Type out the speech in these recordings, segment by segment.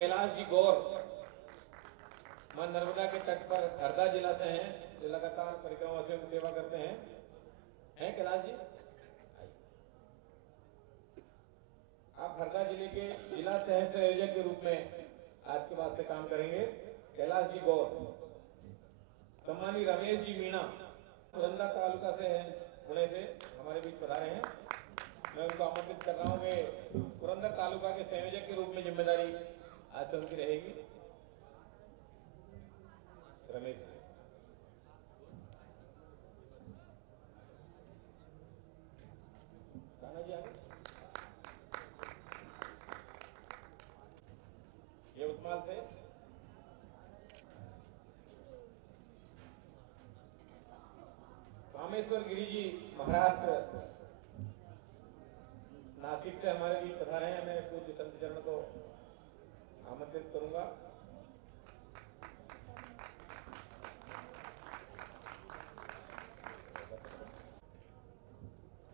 कैलाश जी गौर मां नर्मदा के तट पर हरदा जिला से हैं, जो लगातार परिक्रमावासियों की सेवा करते हैं कैलाश जी? आप हरदा जिले के जिला सह संयोजक के रूप में आज के बाद से काम करेंगे। कैलाश जी गौर। सम्मानी रमेश जी मीणा पुरंदा तालुका से हैं, पुणे से हमारे बीच पधारे हैं। मैं उनको आमंत्रित कर रहा हूँ कि पुरंदर तालुका के संयोजक के रूप में जिम्मेदारी आज से उनकी रहेगी। रमेश राणा जी आगे। यवतमाल से कामेश्वर गिरी जी महाराष्ट्र नासिक से हमारे बीच पधारे हैं। मैं पूज्य संत चरण को आमंत्रित करूंगा।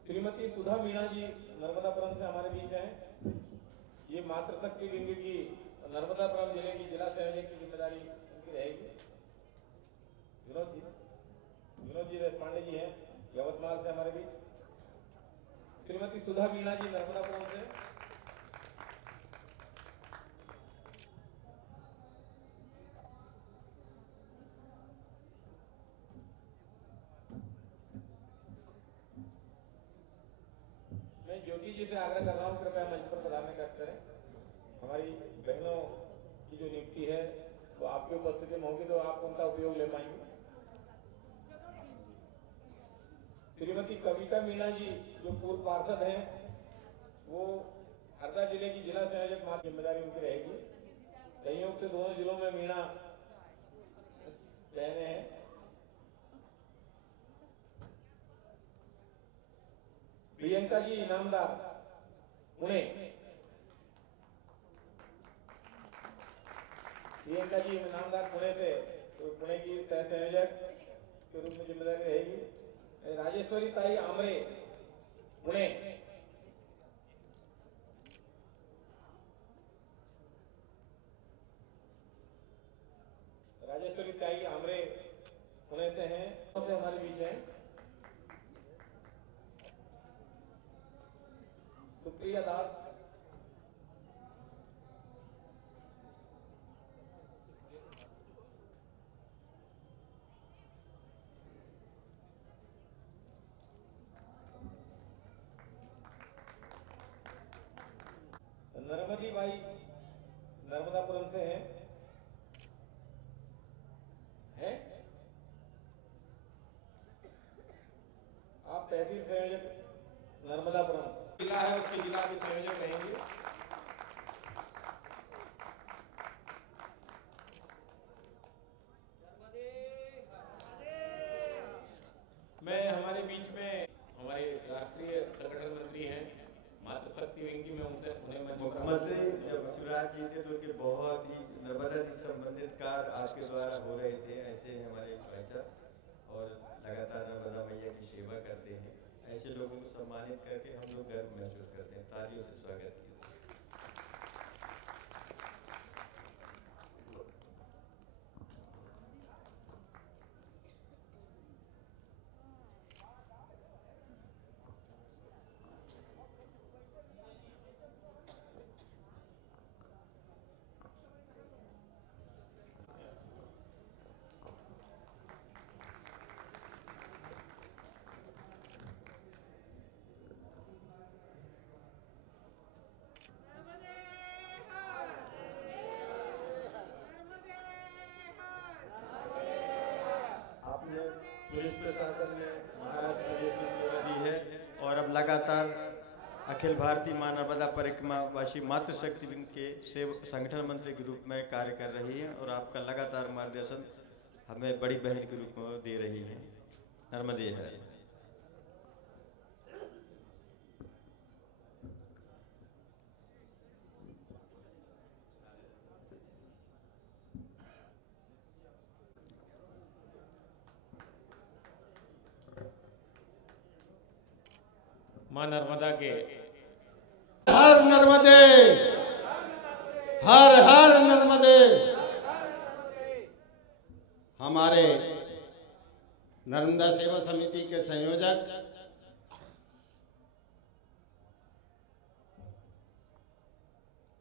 श्रीमती सुधा मीणा जी नर्मदापुरम से हमारे बीच हैं। ये मातृशक्ति विंग की नर्मदापुरम जिले की जिला संयोजक की जिम्मेदारी उनकी रहेगी। विनोद जी देशपांडे जी हैं यवतमाल से हमारे बीच। श्रीमती सुधा मीणा जी नर्मदापुरम से। मैं ज्योति जी से आग्रह कर रहा हूं, कृपया मंच पर पधारने का करें। हमारी बहनों की जो नियुक्ति है वो आपकी उपस्थिति में होगी, तो आप उनका उपयोग ले पाएंगे। श्रीमती कविता मीणा जी जो पूर्व पार्षद हैं, वो हरदा जिले की जिला संयोजक मां जिम्मेदारी उनकी रहेगी। संयोग से दोनों जिलों में मीणा बहने हैं। प्रियंका जी इनामदार पुणे। प्रियंका जी इनामदार पुणे से, तो पुणे की सह संयोजक के रूप में जिम्मेदारी रहेगी। राजेश्वरी ताई आमरे पुणे। राजेश्वरी ताई आमरे पुणे से हैं, से हमारे बीच हैं। सुप्रिया दास नर्मदी बाई नर्मदापुरम से हैं। आप तहसील संयोजक नर्मदापुरम जिला है, उसके जिला के संयोजक रहेंगे। मैं हमारे बीच में हमारे राष्ट्रीय संगठन मंत्री हैं मातृशक्ति विंग की, मैं उन्हें मुख्यमंत्री जब शिवराज जी थे तो उनके बहुत ही नर्मदा जी संबंधित कार्य आपके द्वारा हो रहे थे। ऐसे हमारे भाईचार और लगातार नर्मदा मैया की सेवा करते हैं। ऐसे लोगों को सम्मानित करके हम लोग गर्व महसूस करते हैं। तालियों से स्वागत किया। पुलिस प्रशासन ने महाराष्ट्र प्रदेश में सेवा दी है और अब लगातार अखिल भारतीय मां नर्मदा परिक्रमावासी मातृशक्ति विंग के संगठन मंत्री के रूप में कार्य कर रही है और आपका लगातार मार्गदर्शन हमें बड़ी बहन के रूप में दे रही है। नर्मदे है। मां नर्मदा के हर नर्मदे हर हर नर्मदे। हमारे नर्मदा सेवा समिति के संयोजक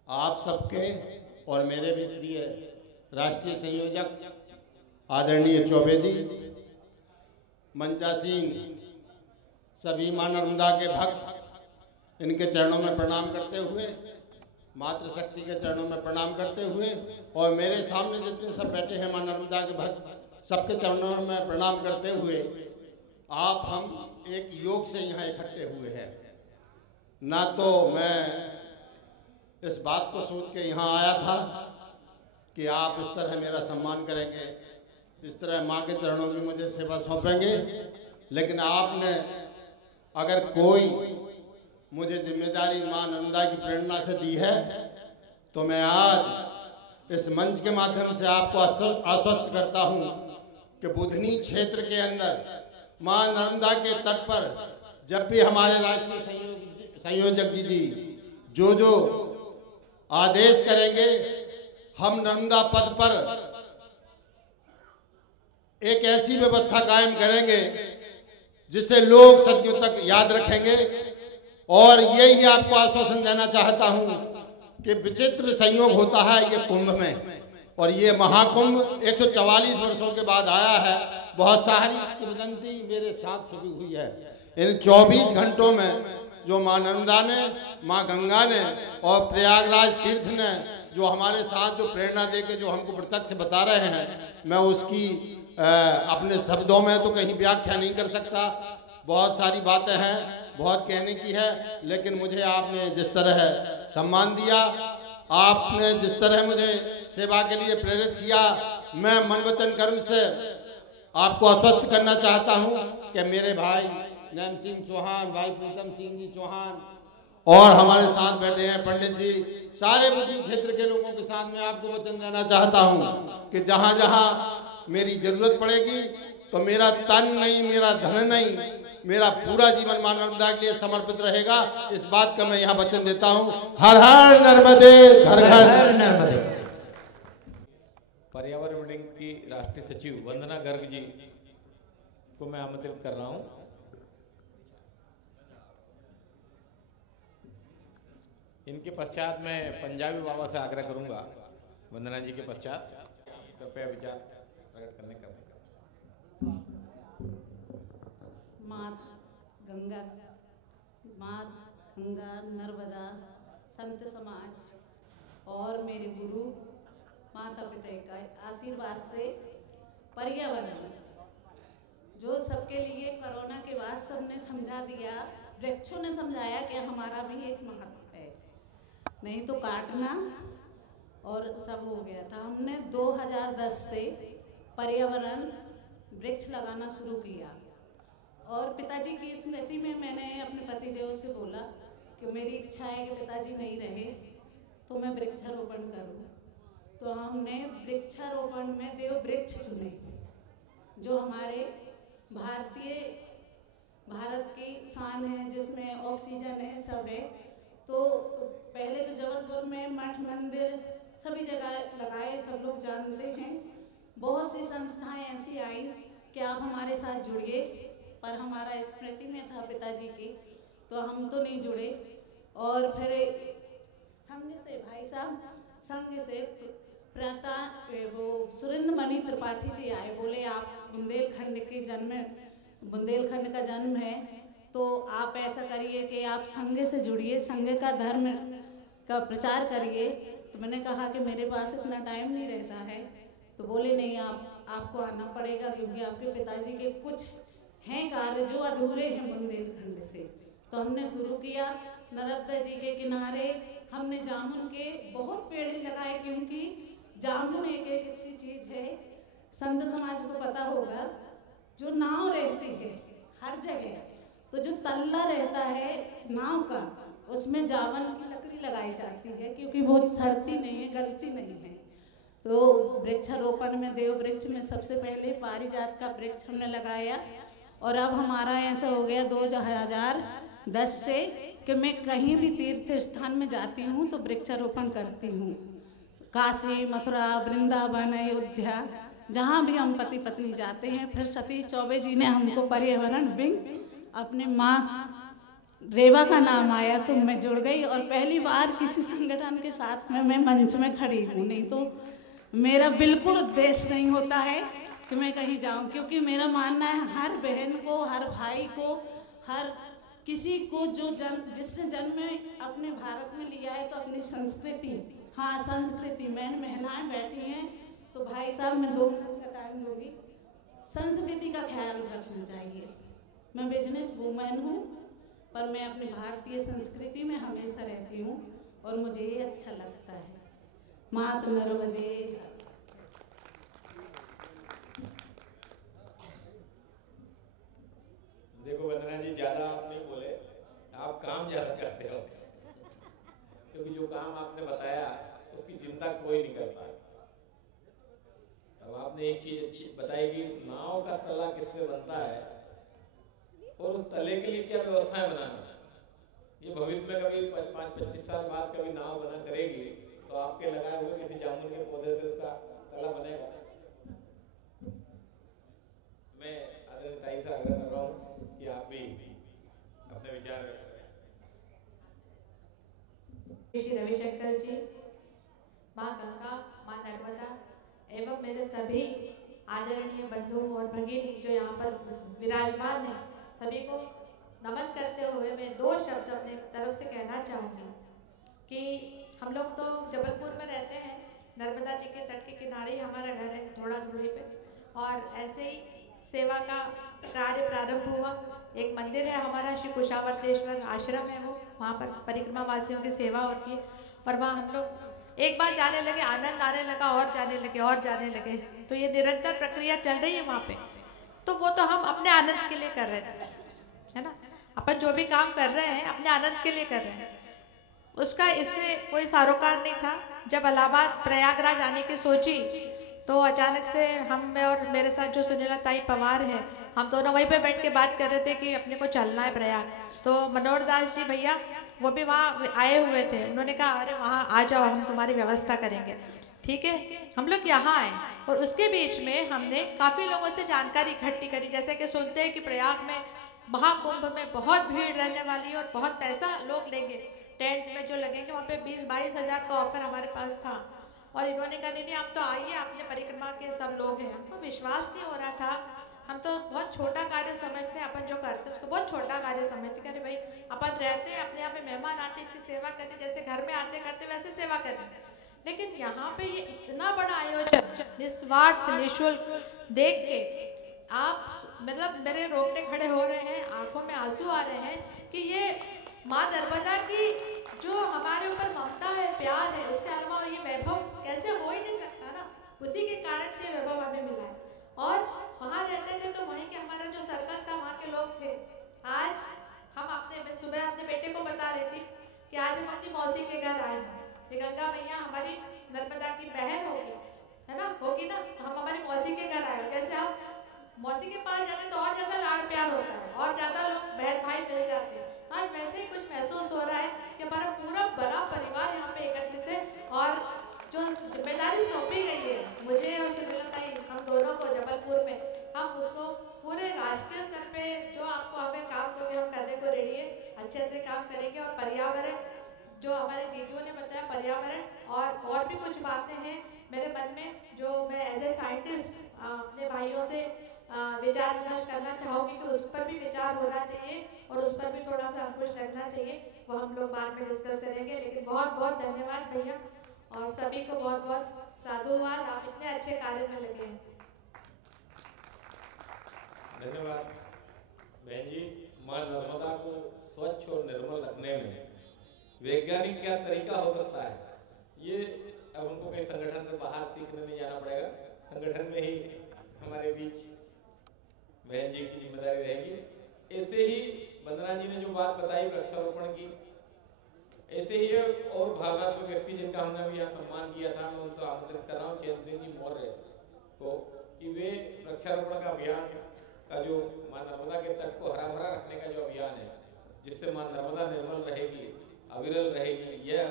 आप सबके और मेरे भी प्रिय राष्ट्रीय संयोजक आदरणीय चौबे जी, मंचासीन सभी मां नर्मदा के भक्त, इनके चरणों में प्रणाम करते हुए, मातृशक्ति के चरणों में प्रणाम करते हुए, और मेरे सामने जितने सब बैठे हैं मां नर्मदा के भक्त, सबके चरणों में प्रणाम करते हुए, आप हम एक योग से यहाँ इकट्ठे हुए हैं। ना तो मैं इस बात को सोच के यहाँ आया था कि आप इस तरह मेरा सम्मान करेंगे, इस तरह माँ के चरणों की मुझे सेवा सौंपेंगे, लेकिन आपने अगर कोई मुझे जिम्मेदारी माँ नर्मदा की प्रेरणा से दी है, तो मैं आज इस मंच के माध्यम से आपको आश्वस्त करता हूँ कि बुधनी क्षेत्र के अंदर माँ नर्मदा के तट पर जब भी हमारे राष्ट्रीय संयोजक जी जो आदेश करेंगे, हम नर्मदा पथ पर एक ऐसी व्यवस्था कायम करेंगे जिसे लोग सदियों तक याद रखेंगे। और यही आपको आश्वासन देना चाहता हूं कि विचित्र संयोग होता है ये कुंभ में, और ये महाकुंभ 144 वर्षों के बाद आया है। बहुत सारी किंवदंती मेरे साथ छुपी हुई है। इन 24 घंटों में जो माँ नर्मदा ने, माँ गंगा ने और प्रयागराज तीर्थ ने जो हमारे साथ जो प्रेरणा देके जो हमको प्रत्यक्ष बता रहे हैं, मैं उसकी अपने शब्दों में तो कहीं व्याख्या नहीं कर सकता। बहुत सारी बातें हैं, बहुत कहने की है, लेकिन मुझे आपने जिस तरह सम्मान दिया, आपने जिस तरह मुझे सेवा के लिए प्रेरित किया, मैं मन वचन कर्म से आपको आश्वस्त करना चाहता हूं कि मेरे भाई नैम सिंह चौहान, भाई प्रीतम सिंह जी चौहान और हमारे साथ बैठे हैं पंडित जी, सारे बुद्धि क्षेत्र के लोगों के साथ मैं आपको वचन देना चाहता हूं कि जहां जहां मेरी जरूरत पड़ेगी तो मेरा तन नहीं, मेरा धन नहीं, मेरा पूरा जीवन मां नर्मदा के लिए समर्पित रहेगा। इस बात का मैं यहाँ वचन देता हूँ। हर हर नर्मदे, घर घर नर्मदे। पर्यावरण विंग की राष्ट्रीय सचिव वंदना गर्ग जी को मैं आमंत्रित कर रहा हूँ। इनके पश्चात मैं पंजाबी बाबा से आग्रह करूंगा, वंदना जी के पश्चात कृपया विचार प्रकट करने का। मात गंगा नर्मदा संत समाज और मेरे गुरु माता पिता का आशीर्वाद से पर्यावरण जो सबके लिए कोरोना के बाद सबने समझा दिया, वृक्षों ने समझाया कि हमारा भी एक महत्व है, नहीं तो काटना और सब हो गया था। हमने 2010 से पर्यावरण वृक्ष लगाना शुरू किया और पिताजी की स्मृति में मैंने अपने पतिदेव से बोला कि मेरी इच्छा है कि पिताजी नहीं रहे तो मैं वृक्षारोपण करूं। तो हमने वृक्षारोपण में देव वृक्ष चुने जो हमारे भारत की शान है, जिसमें ऑक्सीजन है, सब है। तो पहले तो जबलपुर में मठ मंदिर सभी जगह लगाए, सब लोग जानते हैं। बहुत सी संस्थाएं ऐसी आई कि आप हमारे साथ जुड़िए, पर हमारा स्मृति में था पिताजी की, तो हम तो नहीं जुड़े। और फिर संघ से भाई साहब, संघ से प्राता वो सुरेंद्र मणि त्रिपाठी जी आए, बोले आप बुंदेलखंड का जन्म है तो आप ऐसा करिए कि आप संघ से जुड़िए, संघ का धर्म का प्रचार करिए। तो मैंने कहा कि मेरे पास इतना टाइम नहीं रहता है। तो बोले नहीं, आपको आना पड़ेगा क्योंकि आपके पिताजी के कुछ हैं कार्य जो अधूरे हैं बुंदेलखंड से। तो हमने शुरू किया। नर्मदा जी के किनारे हमने जामुन के बहुत पेड़ लगाए, क्योंकि जामुन एक ऐसी चीज है, संत समाज को पता होगा, जो नाव रहती है हर जगह, तो जो तल्ला रहता है नाव का, उसमें जामुन की लकड़ी लगाई जाती है क्योंकि वो सड़ती नहीं है, गलती नहीं है। तो वृक्षारोपण में देव वृक्ष में सबसे पहले पारिजात का वृक्ष हमने लगाया। और अब हमारा ऐसा हो गया 2010 से कि मैं कहीं भी तीर्थ स्थान में जाती हूँ तो वृक्षारोपण करती हूँ। काशी, मथुरा, वृंदावन, अयोध्या, जहाँ भी हम पति पत्नी जाते हैं। फिर सतीश चौबे जी ने हमको पर्यावरण विंग, अपने माँ रेवा का नाम आया तो मैं जुड़ गई, और पहली बार किसी संगठन के साथ में मैं मंच में खड़ी हूँ। नहीं तो मेरा बिल्कुल उद्देश्य नहीं होता है कि मैं कहीं जाऊँ, क्योंकि मेरा मानना है हर बहन को, हर भाई को, हर किसी को जो जिसने जन्म अपने भारत में लिया है, तो अपनी संस्कृति, हाँ संस्कृति, मैंने महिलाएं बैठी हैं तो भाई साहब मैं 2 मिनट का टाइम लूँगी, संस्कृति का ख्याल रखना चाहिए। मैं बिजनेस वूमेन हूँ, पर मैं अपनी भारतीय संस्कृति में हमेशा रहती हूँ और मुझे ये अच्छा लगता है। मात नर्मदे। देखो वंदना जी, ज्यादा आप नहीं बोले, आप काम ज्यादा करते हो, क्योंकि जो काम आपने बताया उसकी चिंता कोई नहीं करता। अब आपने एक चीज अच्छी बताई कि नाव का तला किससे बनता है और उस तले के लिए क्या व्यवस्थाएं बनाना। ये भविष्य में कभी 5-25 साल बाद कभी नाव बना करेगी तो आपके लगाए हुए किसी जामुन के पौधे से उसका तला बनेगा। मैं आदरणीय से आग्रह कर रहा हूँ कि आप भी अपने विचार व्यक्त करें। श्री रविशंकर जी, माँ गंगा, माँ नर्मदा एवं मेरे सभी आदरणीय बंधु और भगिनी जो यहाँ पर विराजमान हैं, सभी को नमन करते हुए मैं 2 शब्द अपने तरफ से कहना चाहूँगी कि हम लोग तो जबलपुर में रहते हैं, नर्मदा जी के तट के किनारे ही हमारा घर है, थोड़ा दूरी पे, और ऐसे ही सेवा का कार्य प्रारंभ हुआ। एक मंदिर है हमारा, श्री कुशावर्तेश्वर आश्रम है वो, वहाँ पर परिक्रमा वासियों की सेवा होती है, और वहाँ हम लोग एक बार जाने लगे, आनंद आने लगा, और जाने लगे और जाने लगे, तो ये निरंतर प्रक्रिया चल रही है वहाँ पे। तो वो तो हम अपने आनंद के लिए कर रहे थे, है ना, अपन जो भी काम कर रहे हैं अपने आनंद के लिए कर रहे हैं, उसका इससे कोई सरोकार नहीं था। जब इलाहाबाद प्रयागराज आने की सोची तो अचानक से हम और मेरे साथ जो सुनीला ताई पवार है, हम दोनों वहीं पे बैठ के बात कर रहे थे कि अपने को चलना है प्रयाग। तो मनोहर दास जी भैया वो भी वहाँ आए हुए थे, उन्होंने कहा अरे वहाँ आ जाओ, हम तुम्हारी व्यवस्था करेंगे। ठीक है, हम लोग यहाँ आए और उसके बीच में हमने काफ़ी लोगों से जानकारी इकट्ठी करी। जैसे कि सुनते हैं कि प्रयाग में महाकुंभ में बहुत भीड़ रहने वाली है और बहुत पैसा लोग लेंगे, टेंट में जो लगेंगे वहाँ पे 20-22 हज़ार का ऑफर हमारे पास था, और इन्होंने कहा नहीं आप तो आइए, आपने परिक्रमा के सब लोग हैं। हमको विश्वास नहीं हो रहा था, हम तो बहुत छोटा कार्य समझते हैं, अपन जो करते हैं उसको बहुत छोटा कार्य समझते हैं। अरे भाई अपन रहते हैं, अपने यहाँ पे मेहमान आते हैं, इसकी सेवा करते, जैसे घर में आते करते वैसे सेवा करते, लेकिन यहाँ पे ये इतना बड़ा आयोजन निस्वार्थ निःशुल्क देख के आप मतलब मेरे रोंगटे खड़े हो रहे हैं, आंखों में आंसू आ रहे हैं कि ये माँ नर्मदा की जो हमारे ऊपर ममता है, प्यार है, उसके अलावा और ये वैभव कैसे हो ही नहीं सकता ना, उसी के कारण से वैभव हमें मिला है। और वहाँ रहते थे तो वहीं के हमारा जो सर्कल था, वहाँ के लोग थे। आज हम मैं सुबह अपने बेटे को बता रही थी कि आज हम अपनी मौसी के घर आए हैं, ये गंगा मैया हमारी नर्मदा की बहन होगी, है ना, होगी ना, तो हम हमारी मौसी के घर आए। जैसे हम मौसी के पास जाते तो और ज्यादा लाड़ प्यार होता है और ज्यादा लोग बहन भाई मिल जाते हैं। आज वैसे ही कुछ महसूस हो रहा है कि हमारा पूरा बड़ा परिवार यहाँ पे एकत्रित है, और जो जिम्मेदारी सौंपी गई है मुझे और सुनीला ताई, हम दोनों को जबलपुर में, हम उसको पूरे राष्ट्रीय स्तर पे जो आपको हमें काम दोगे हम करने को रेडी है, अच्छे से काम करेंगे। और पर्यावरण जो हमारे दीदियों ने बताया, पर्यावरण और भी कुछ बातें हैं मेरे मन में जो मैं एज ए साइंटिस्ट अपने भाइयों से विचार विमर्श करना चाहूँगी कि उस पर भी विचार होना चाहिए और उस पर भी थोड़ा सा अंकुश लगना चाहिए, वो हम लोग बाद में डिस्कस करेंगे। लेकिन बहुत बहुत धन्यवाद भैया, और सभी को बहुत बहुत साधुवाद, आप इतने अच्छे कार्य में लगे हैं। धन्यवाद बहन जी। माँ नर्मदा को स्वच्छ और निर्मल रखने में वैज्ञानिक क्या तरीका हो सकता है, ये अब हमको कहीं संगठन से बाहर सीखने नहीं जाना पड़ेगा, संगठन में ही हमारे बीच बहन जी की जिम्मेदारी रहेगी। ऐसे ही वंदना जी ने जो बात बताई वृक्षारोपण की, ऐसे ही और भावनात्मक व्यक्ति जिनका हमने अभी यहाँ सम्मान किया था, मैं उनसे आमंत्रित कर रहा हूँ चैन सिंह जी मौर्य को कि वे वृक्षारोपण का अभियान का जो माँ नर्मदा के तट को हरा भरा रखने का जो अभियान है, जिससे माँ नर्मदा निर्मल रहेगी, अविरल रहेगी, यह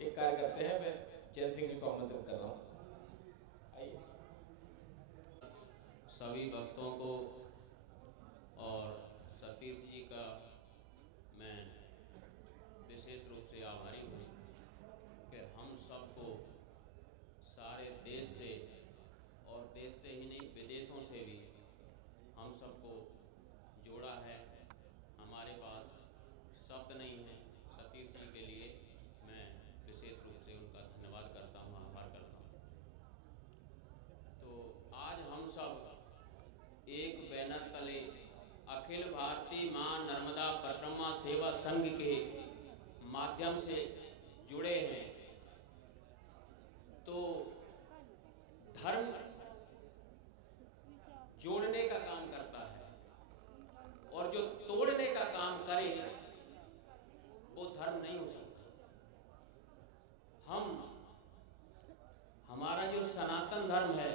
एक कार्य करते हैं। मैं चैन सिंह जी को आमंत्रित कर रहा हूँ। आइए। सभी भक्तों को और सतीश जी का मैं विशेष रूप से आभारी हूँ कि हम सबको सारे देश से और देश से ही नहीं विदेशों से भी हम सबको जोड़ा है। हमारे पास शब्द नहीं है। सतीश जी के लिए मैं विशेष रूप से उनका धन्यवाद करता हूँ, आभार करता हूँ। तो आज हम सब एक बैनर तले अखिल भारतीय मां नर्मदा परिक्रमा सेवा संघ के माध्यम से जुड़े हैं। तो धर्म जोड़ने का काम करता है और जो तोड़ने का काम करे वो धर्म नहीं हो सकता। हमारा जो सनातन धर्म है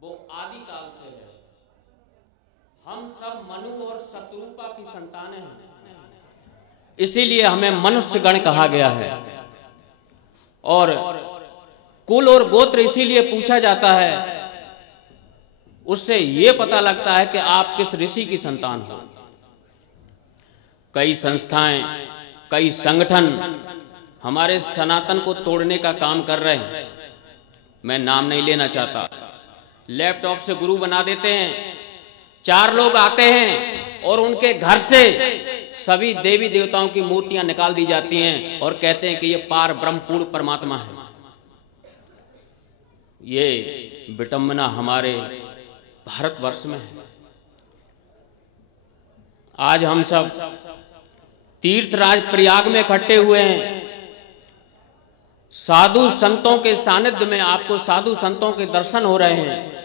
वो आदि काल से है। हम सब मनु और शत्रुपा की संतानें हैं, इसीलिए हमें मनुष्य गण कहा गया है। और कुल और गोत्र इसीलिए पूछा जाता है, उससे यह पता लगता है कि आप किस ऋषि की संतान हो। कई संस्थाएं, कई संगठन हमारे सनातन को तोड़ने का काम कर रहे हैं। मैं नाम नहीं लेना चाहता। लैपटॉप से गुरु बना देते हैं, 4 लोग आते हैं और उनके घर से सभी देवी देवताओं की मूर्तियां निकाल दी जाती हैं और कहते हैं कि ये पार ब्रह्म पूर्ण परमात्मा है। ये विडंबना हमारे भारतवर्ष में है। आज हम सब तीर्थराज प्रयाग में इकट्ठे हुए हैं। साधु संतों के सानिध्य में आपको साधु संतों के दर्शन हो रहे हैं।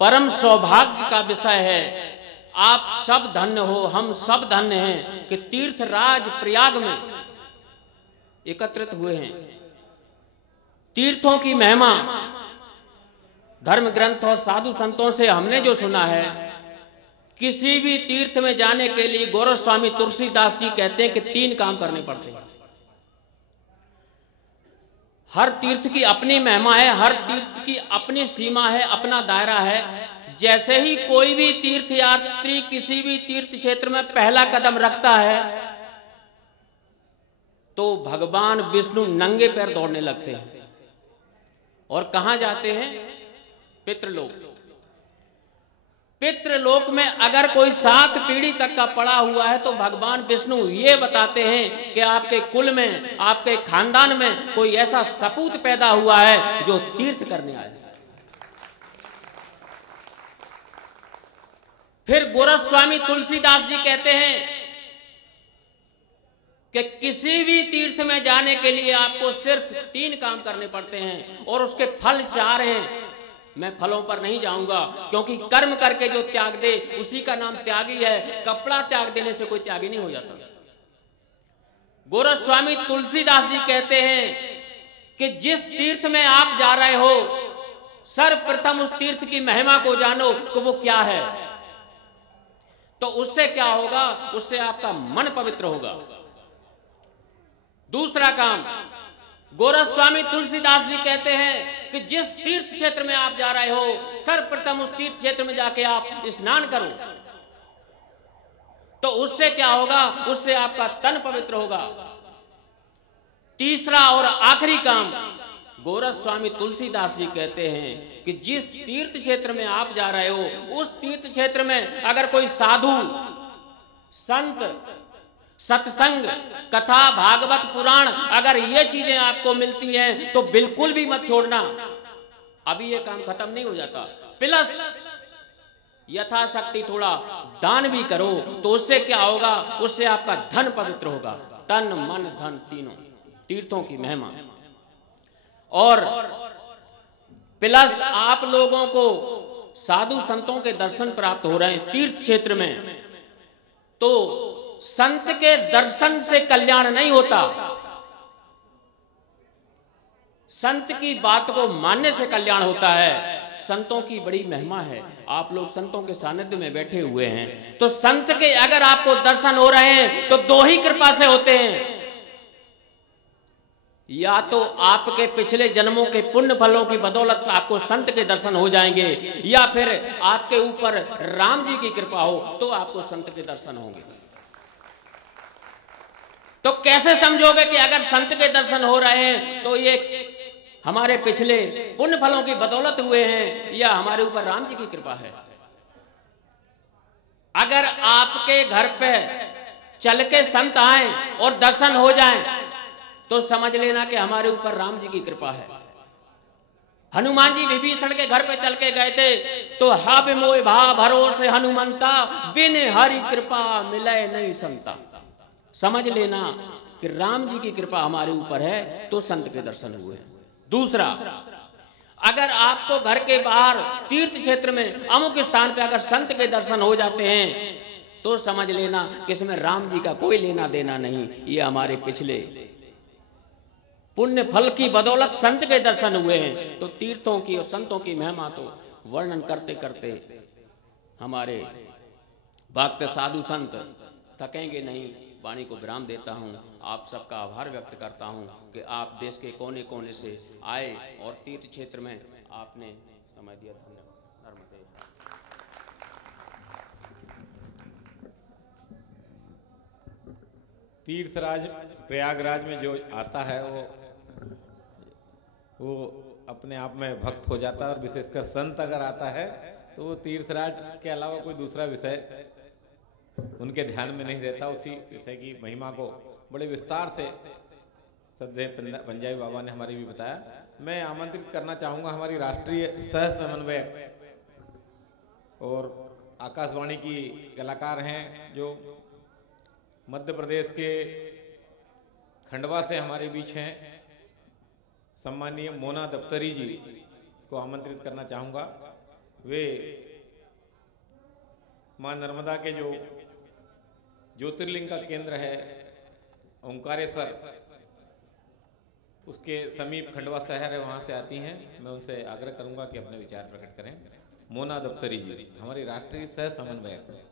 परम सौभाग्य का विषय है। आप सब धन्य हो, हम सब धन्य हैं कि तीर्थराज प्रयाग में एकत्रित हुए हैं। तीर्थों की महिमा धर्म ग्रंथ और साधु संतों से हमने जो सुना है, किसी भी तीर्थ में जाने के लिए गौरव स्वामी तुलसीदास जी कहते हैं कि 3 काम करने पड़ते हैं। हर तीर्थ की अपनी महिमा है, हर तीर्थ की अपनी सीमा है, अपना दायरा है। जैसे ही कोई भी तीर्थ यात्री किसी भी तीर्थ क्षेत्र में पहला कदम रखता है तो भगवान विष्णु नंगे पैर दौड़ने लगते हैं। और कहां जाते हैं? पितृलोक। पितृलोक में अगर कोई 7 पीढ़ी तक का पड़ा हुआ है तो भगवान विष्णु ये बताते हैं कि आपके कुल में, आपके खानदान में कोई ऐसा सपूत पैदा हुआ है जो तीर्थ करने आए। फिर गोरस्वामी तुलसीदास जी कहते हैं कि किसी भी तीर्थ में जाने के लिए आपको सिर्फ 3 काम करने पड़ते हैं और उसके फल 4 हैं। मैं फलों पर नहीं जाऊंगा क्योंकि कर्म करके जो त्याग दे उसी का नाम त्यागी है। कपड़ा त्याग देने से कोई त्यागी नहीं हो जाता। गोरस्वामी तुलसीदास जी कहते हैं कि जिस तीर्थ में आप जा रहे हो सर्वप्रथम उस तीर्थ की महिमा को जानो कि वो क्या है। तो उससे क्या होगा? उससे आपका मन पवित्र होगा। दूसरा काम, गोरस्वामी तुलसीदास जी कहते हैं कि जिस तीर्थ क्षेत्र में आप जा रहे हो सर्वप्रथम उस तीर्थ क्षेत्र में जाके आप स्नान करो। तो उससे क्या होगा? उससे आपका तन पवित्र होगा। तीसरा और आखिरी काम, गोरस्वामी तुलसीदास जी कहते हैं कि जिस तीर्थ क्षेत्र में आप जा रहे हो उस तीर्थ क्षेत्र में अगर कोई साधु, संत, सत्संग, कथा, भागवत, पुराण अगर ये चीजें आपको मिलती हैं तो बिल्कुल भी मत छोड़ना। अभी ये काम खत्म नहीं हो जाता। प्लस यथाशक्ति थोड़ा दान भी करो तो उससे क्या होगा? उससे आपका धन पवित्र होगा। तन मन धन तीनों, तीर्थों की महिमा। और प्लस आप लोगों को साधु संतों के दर्शन प्राप्त हो रहे हैं तीर्थ क्षेत्र में। तो संत के दर्शन से कल्याण नहीं होता, संत की बात को मानने से कल्याण होता है। संतों की बड़ी महिमा है। आप लोग संतों के सानिध्य में बैठे हुए हैं तो संत के अगर आपको दर्शन हो रहे हैं तो 2 ही कृपा से होते हैं। या तो आपके पिछले जन्मों के पुण्य फलों की बदौलत आपको संत के दर्शन हो जाएंगे, या फिर आपके ऊपर राम जी की कृपा हो तो आपको संत के दर्शन होंगे। तो कैसे समझोगे कि अगर संत के दर्शन हो रहे हैं तो ये हमारे पिछले पुण्य फलों की बदौलत हुए हैं या हमारे ऊपर राम जी की कृपा है? अगर आपके घर पे चल के संत आए और दर्शन हो जाएं तो समझ लेना कि हमारे ऊपर राम जी की कृपा है। हनुमान जी विभीषण के घर पे चल के गए थे तो हब मोय भा भरोसे हनुमंता, बिन हरि कृपा मिले नहीं संता। समझ लेना कि राम जी की कृपा हमारे ऊपर है तो संत के दर्शन हुए। दूसरा, अगर आपको घर के बाहर तीर्थ क्षेत्र में अमुक स्थान पे अगर संत के दर्शन हो जाते हैं तो समझ लेना कि इसमें राम जी का कोई लेना देना नहीं, ये हमारे पिछले पुण्य फल की बदौलत संत के दर्शन हुए हैं। तो तीर्थों की और संतों की महिमा तो वर्णन करते करते हमारे भक्त साधु संत थकेंगे नहीं। वाणी को विराम देता हूँ। आप सबका आभार व्यक्त करता हूँ कि आप देश के कोने कोने से आए और तीर्थ क्षेत्र में आपने समय दिया। धन्यवाद। नर्मदे। तीर्थराज प्रयागराज में जो आता है वो अपने आप में भक्त हो जाता है, और विशेषकर संत अगर आता है तो वो तीर्थराज के अलावा कोई दूसरा विषय उनके ध्यान में नहीं रहता। उसी विषय की महिमा को बड़े विस्तार से श्रद्धेय पंजाबी बाबा ने हमारी भी बताया। मैं आमंत्रित करना चाहूँगा हमारी राष्ट्रीय सह समन्वयक और आकाशवाणी की कलाकार हैं जो मध्य प्रदेश के खंडवा से हमारे बीच हैं, सम्मानीय मोना दफ्तरी जी को आमंत्रित करना चाहूँगा। वे माँ नर्मदा के जो ज्योतिर्लिंग का केंद्र है ओंकारेश्वर, उसके समीप खंडवा शहर है, वहाँ से आती हैं। मैं उनसे आग्रह करूँगा कि अपने विचार प्रकट करें। मोना दफ्तरी जी हमारी राष्ट्रीय सह समन्वयक।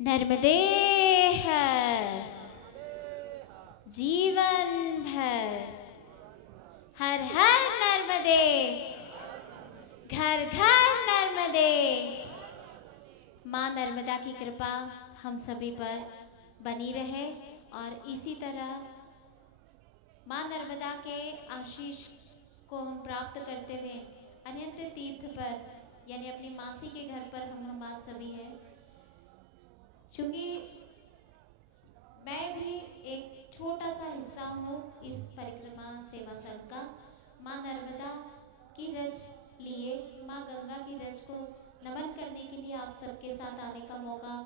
नर्मदे हर जीवन भर, हर हर नर्मदे, घर घर नर्मदे। माँ नर्मदा की कृपा हम सभी पर बनी रहे और इसी तरह माँ नर्मदा के आशीष को हम प्राप्त करते हुए अनंत तीर्थ पर यानी अपनी मासी के घर पर हम आज सभी हैं। क्योंकि मैं भी एक छोटा सा हिस्सा हूँ इस परिक्रमा सेवा संघ का। माँ नर्मदा की रज लिए, माँ गंगा की रज को नमन करने के लिए आप सबके साथ आने का मौका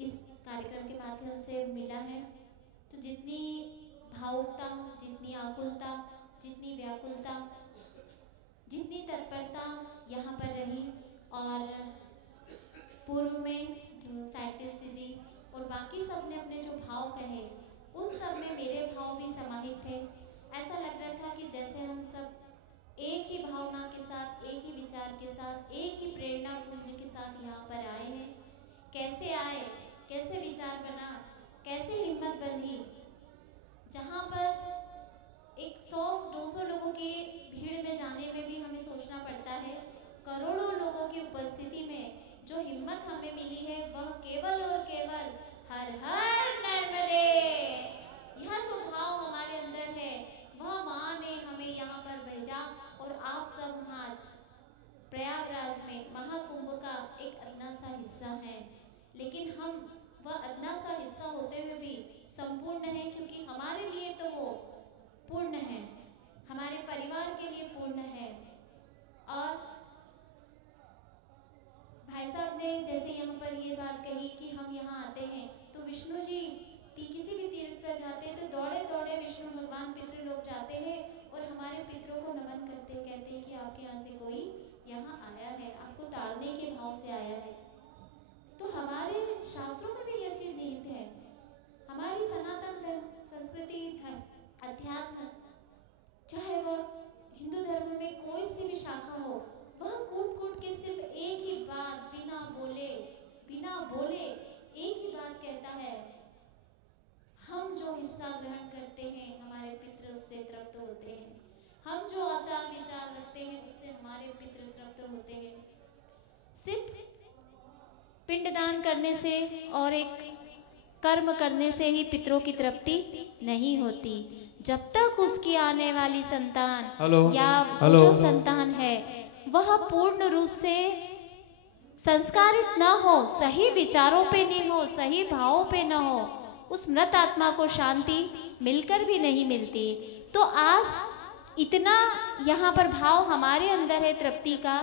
इस कार्यक्रम के माध्यम से मिला है। तो जितनी भावुकता, जितनी आकुलता, जितनी व्याकुलता, जितनी तत्परता यहाँ पर रही, और पूर्व में जो साइंटिस्ट दीदी और बाकी सब ने अपने जो भाव कहे उन सब में मेरे भाव भी समाहित थे। ऐसा लग रहा था कि जैसे हम सब एक ही भावना के साथ, एक ही विचार के साथ, एक ही प्रेरणा पुंज के साथ यहाँ पर आए हैं। कैसे आए, कैसे विचार बना, कैसे हिम्मत बंधी, जहाँ पर 100-200 लोगों की भीड़ में जाने में भी हमें सोचना पड़ता है, करोड़ों लोगों की उपस्थिति में जो हिम्मत हमें मिली है वह केवल और केवल हर हर नर्मदे। यह जो भाव हमारे अंदर है वह माँ ने हमें यहाँ पर भेजा, और आप सब आज प्रयागराज में महाकुंभ का एक अदना सा हिस्सा है। लेकिन हम वह अदना सा शाखा हो, वह कूट कूट के सिर्फ एक ही बात बिना बोले एक ही बात कहता है, हम जो हिस्सा ग्रहण करते हैं हमारे पितृ उससे तृप्त होते हैं, हम जो आचार विचार रखते हैं उससे हमारे पितृ तृप्त होते हैं। सिर्फ पिंडदान करने से और एक कर्म करने से ही पितरों की तृप्ति नहीं होती। जब तक उसकी आने वाली संतान या जो संतान है वह पूर्ण रूप से संस्कारित न हो, सही विचारों पे नहीं हो, सही भावों पे न हो, उस मृत आत्मा को शांति मिलकर भी नहीं मिलती। तो आज इतना यहाँ पर भाव हमारे अंदर है तृप्ति का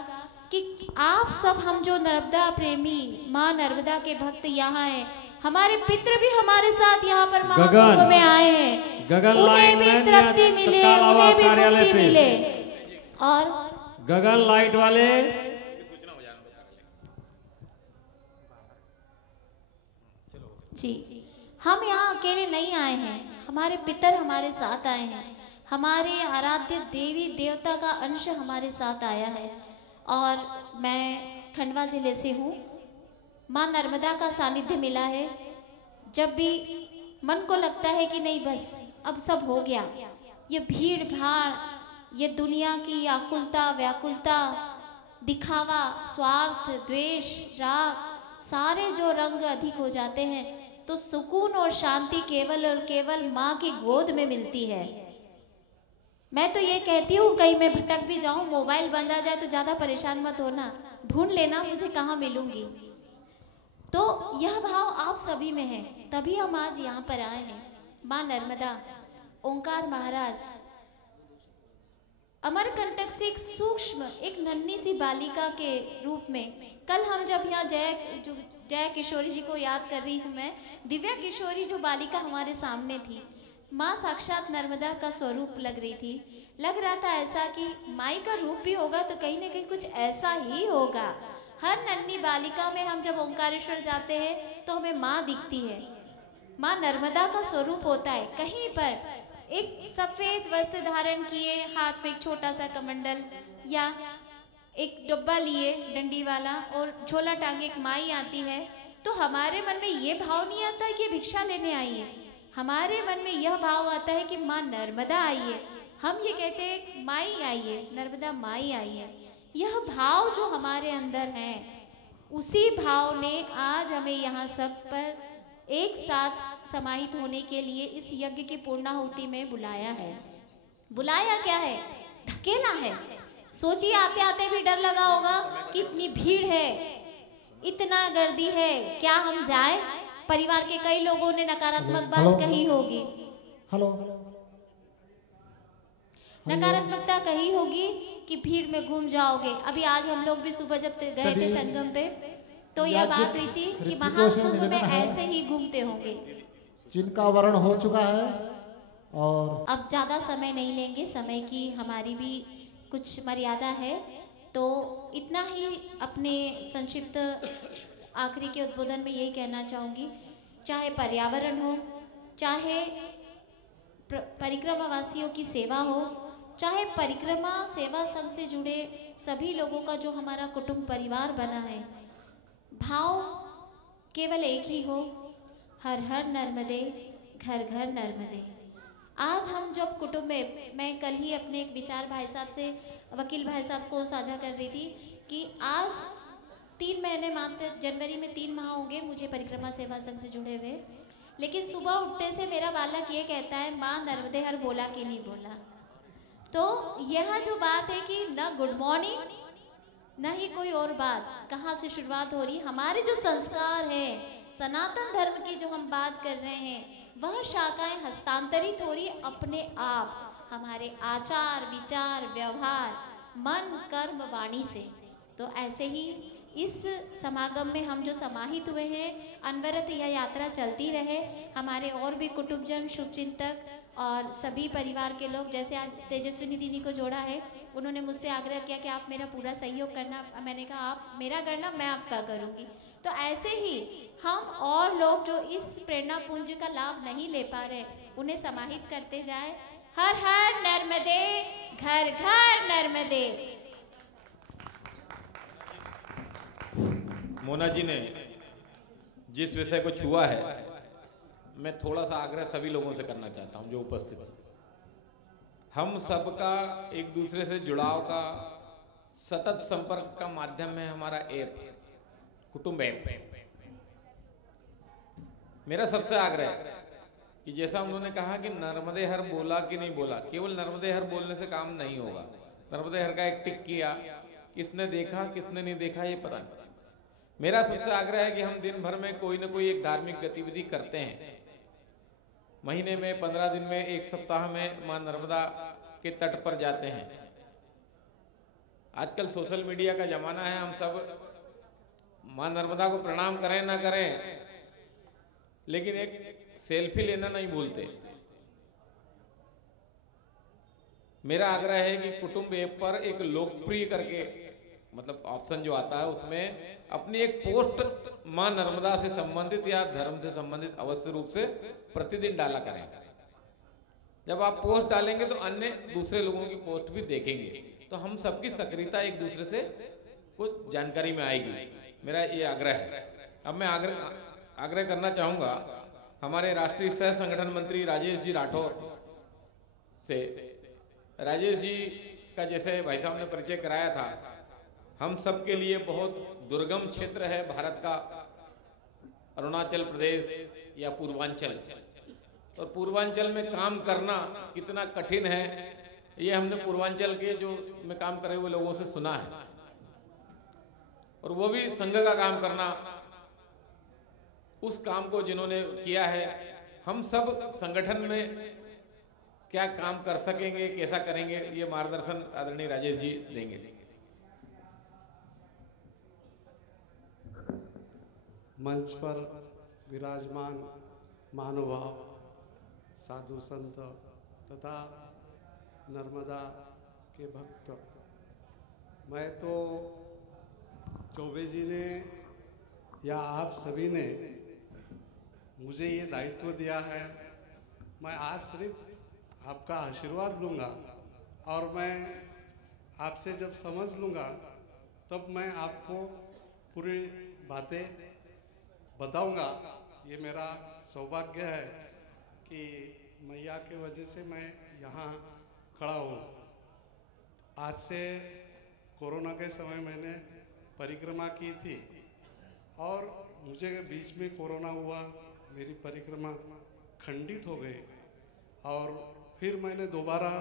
कि आप सब, हम जो नर्मदा प्रेमी माँ नर्मदा के भक्त यहाँ हैं, हमारे पितृ भी हमारे साथ यहाँ पर महाकुंभ में आए हैं, उन्हें भी तृप्ति मिले, उन्हें भी मुक्ति मिले। और गगन लाइट वाले जी, हम यहाँ अकेले नहीं आए हैं, हमारे पितर हमारे साथ आए हैं, हमारे आराध्य देवी देवता का अंश हमारे साथ आया है। और मैं खंडवा जिले से हूँ, माँ नर्मदा का सानिध्य मिला है। जब भी मन को लगता है कि नहीं बस अब सब हो गया, ये भीड़ भाड़, ये दुनिया की आकुलता व्याकुलता, दिखावा, स्वार्थ, द्वेष, राग, सारे जो रंग अधिक हो जाते हैं, तो सुकून और शांति केवल और केवल माँ की गोद में मिलती है। मैं तो ये कहती हूँ कहीं मैं भटक भी जाऊँ, मोबाइल बंद आ जाए तो ज़्यादा परेशान मत होना, ढूंढ लेना मुझे कहाँ मिलूंगी। तो यह भाव आप सभी में है, तभी हम आज यहाँ पर आए हैं। माँ नर्मदा, ओंकार महाराज, अमरकंटक से एक सूक्ष्म, एक नन्ही सी बालिका के रूप में, कल हम जब यहाँ जय किशोरी जी को याद कर रही हूँ मैं, दिव्या किशोरी जो बालिका हमारे सामने थी, माँ साक्षात नर्मदा का स्वरूप लग रही थी। लग रहा था ऐसा कि माई का रूप भी होगा तो कहीं ना कहीं कुछ ऐसा ही होगा। हर नन्ही बालिका में हम जब ओंकारेश्वर जाते हैं तो हमें माँ दिखती है, माँ नर्मदा का स्वरूप होता है। कहीं पर एक सफेद वस्त्र धारण किए, हाथ में एक छोटा सा कमंडल या एक डब्बा लिए डंडी वाला और झोला टांगे एक माई आती है, तो हमारे मन में ये भाव नहीं आता है कि भिक्षा लेने आई है, हमारे मन में यह भाव आता है कि माँ नर्मदा आई है। हम ये कहते हैं माई आई है, नर्मदा माई आई है। यह भाव जो हमारे अंदर है, उसी भाव ने आज हमें यहाँ सब पर एक साथ समाहित होने के लिए इस यज्ञ की पूर्णाहुति में बुलाया है। बुलाया क्या है? धकेला है। सोचिए, आते आते भी डर लगा होगा कि इतनी भीड़ है, इतना गर्दी है, क्या हम जाएं? परिवार के कई लोगों ने नकारात्मक बात कही होगी, नकारात्मकता कही होगी कि भीड़ में घूम जाओगे। अभी आज हम लोग भी सुबह जब गए थे संगम पे, तो यह बात हुई थी कि महाकुंभ में ऐसे ही घूमते होंगे, जिनका वर्ण हो चुका है। और अब ज्यादा समय नहीं लेंगे, समय की हमारी भी कुछ मर्यादा है, तो इतना ही अपने संक्षिप्त आखिरी के उद्बोधन में यही कहना चाहूँगी, चाहे पर्यावरण हो, चाहे परिक्रमा वासियों की सेवा हो, चाहे परिक्रमा सेवा संघ से जुड़े सभी लोगों का जो हमारा कुटुंब परिवार बना है, भाव केवल एक ही हो, हर हर नर्मदे, घर घर नर्मदे। आज हम जब कुटुंब में, मैं कल ही अपने एक विचार भाई साहब से, वकील भाई साहब को साझा कर रही थी कि आज 3 महीने मात्र, जनवरी में 3 माह होंगे मुझे परिक्रमा सेवा संघ से जुड़े हुए, लेकिन सुबह उठते से मेरा बालक ये कहता है, माँ नर्मदे हर बोला कि नहीं बोला। तो यह जो बात है कि न गुड मॉर्निंग न ही कोई और बात, कहाँ से शुरुआत हो रही, हमारे जो संस्कार है, सनातन धर्म की जो हम बात कर रहे हैं, वह शाखाएं हस्तांतरित हो रही अपने आप, हमारे आचार विचार व्यवहार मन कर्म वाणी से। तो ऐसे ही इस समागम में हम जो समाहित हुए हैं, अनवरत यह यात्रा चलती रहे। हमारे और भी कुटुंबजन, शुभचिंतक और सभी परिवार के लोग, जैसे आज तेजस्विनी दीदी को जोड़ा है, उन्होंने मुझसे आग्रह किया कि आप मेरा पूरा सहयोग करना। मैंने कहा आप मेरा करना, मैं आपका करूँगी। तो ऐसे ही हम और लोग जो इस प्रेरणा पुंज का लाभ नहीं ले पा रहे, उन्हें समाहित करते जाए। हर हर नर्मदे, घर घर नर्मदे। मोना जी ने जिस विषय को छुआ है, मैं थोड़ा सा आग्रह सभी लोगों से करना चाहता हूं जो उपस्थित हैं। हम सबका एक दूसरे से जुड़ाव का सतत संपर्क का माध्यम है हमारा ऐप, कुटुंब ऐप। मेरा सबसे आग्रह है कि जैसा उन्होंने कहा कि नर्मदे हर बोला कि नहीं बोला, केवल नर्मदे हर बोलने से काम नहीं होगा। नर्मदे हर का एक टिक किया, किसने देखा किसने नहीं देखा ये पता नहीं। मेरा सबसे आग्रह है कि हम दिन भर में कोई ना कोई एक धार्मिक गतिविधि करते हैं। महीने में 15 दिन में, एक सप्ताह में मां नर्मदा के तट पर जाते हैं। आजकल सोशल मीडिया का जमाना है, हम सब मां नर्मदा को प्रणाम करें ना करें, लेकिन एक सेल्फी लेना नहीं भूलते। मेरा आग्रह है कि कुटुंब ऐप पर एक लोकप्रिय करके मतलब ऑप्शन जो आता है, उसमें अपनी एक पोस्ट मां नर्मदा से संबंधित या धर्म से संबंधित अवश्य रूप से प्रतिदिन डाला करें। जब आप पोस्ट डालेंगे तो अन्य दूसरे लोगों की पोस्ट भी देखेंगे, तो हम सबकी सक्रियता एक दूसरे से कुछ जानकारी में आएगी। मेरा ये आग्रह है। अब मैं आग्रह करना चाहूंगा हमारे राष्ट्रीय सह संगठन मंत्री राजेश जी राठौर से। राजेश जी का जैसे भाई साहब ने परिचय कराया था, हम सब के लिए बहुत दुर्गम क्षेत्र है भारत का अरुणाचल प्रदेश या पूर्वांचल, और पूर्वांचल में काम करना कितना कठिन है ये हमने पूर्वांचल के जो में काम करे हुए लोगों से सुना है। और वो भी संघ का काम करना, उस काम को जिन्होंने किया है, हम सब संगठन में क्या काम कर सकेंगे, कैसा करेंगे, ये मार्गदर्शन आदरणीय राजेश जी देंगे। मंच पर विराजमान महानुभाव, साधु संत तथा नर्मदा के भक्त, मैं तो चौबे जी ने या आप सभी ने मुझे ये दायित्व दिया है। मैं आज सिर्फ आपका आशीर्वाद लूँगा, और मैं आपसे जब समझ लूँगा तब मैं आपको पूरी बातें बताऊंगा। ये मेरा सौभाग्य है कि मैया के वजह से मैं यहाँ खड़ा हूँ। आज से कोरोना के समय मैंने परिक्रमा की थी, और मुझे बीच में कोरोना हुआ, मेरी परिक्रमा खंडित हो गई, और फिर मैंने दोबारा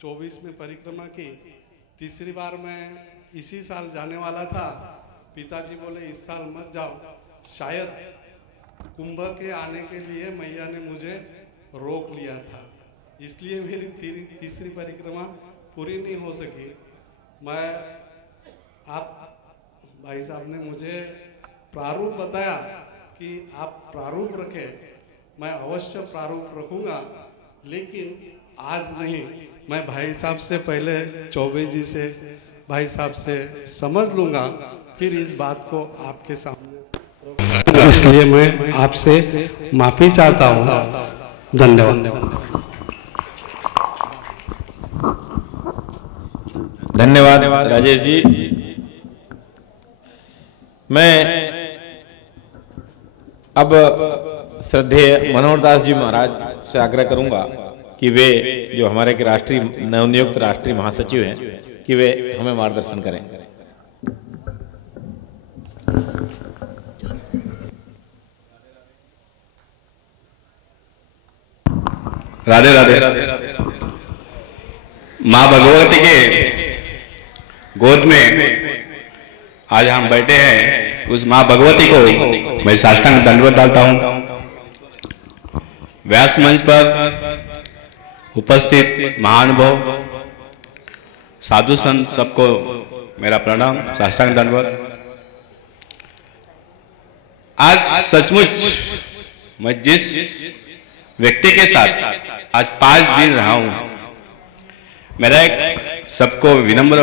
24 में परिक्रमा की। तीसरी बार मैं इसी साल जाने वाला था, पिताजी बोले इस साल मत जाओ, शायद कुंभ के आने के लिए मैया ने मुझे रोक लिया था, इसलिए मेरी तीसरी परिक्रमा पूरी नहीं हो सकी। मैं आप भाई साहब ने मुझे प्रारूप बताया कि आप प्रारूप रखें, मैं अवश्य प्रारूप रखूंगा, लेकिन आज नहीं। मैं भाई साहब से पहले चौबे जी से, भाई साहब से समझ लूंगा, फिर इस बात को आपके सामने, इसलिए मैं आपसे माफी चाहता हूँ। धन्यवाद। धन्यवाद राजेश जी। मैं अब श्रद्धेय मनोहर दास जी महाराज से आग्रह करूंगा कि वे जो हमारे के राष्ट्रीय नवनियुक्त राष्ट्रीय महासचिव हैं कि वे हमें मार्गदर्शन करें। राधे राधे। माँ भगवती के गोद में आज हम बैठे हैं, उस माँ भगवती को मैं साष्टांग दंडवत डालता हूँ। व्यास मंच पर उपस्थित महानुभाव, साधु संत, सबको मेरा प्रणाम, साष्टांग दंडवत। आज सचमुच मैं जिस व्यक्ति के साथ आज 5 दिन रहा हूं, मेरा एक सबको विनम्र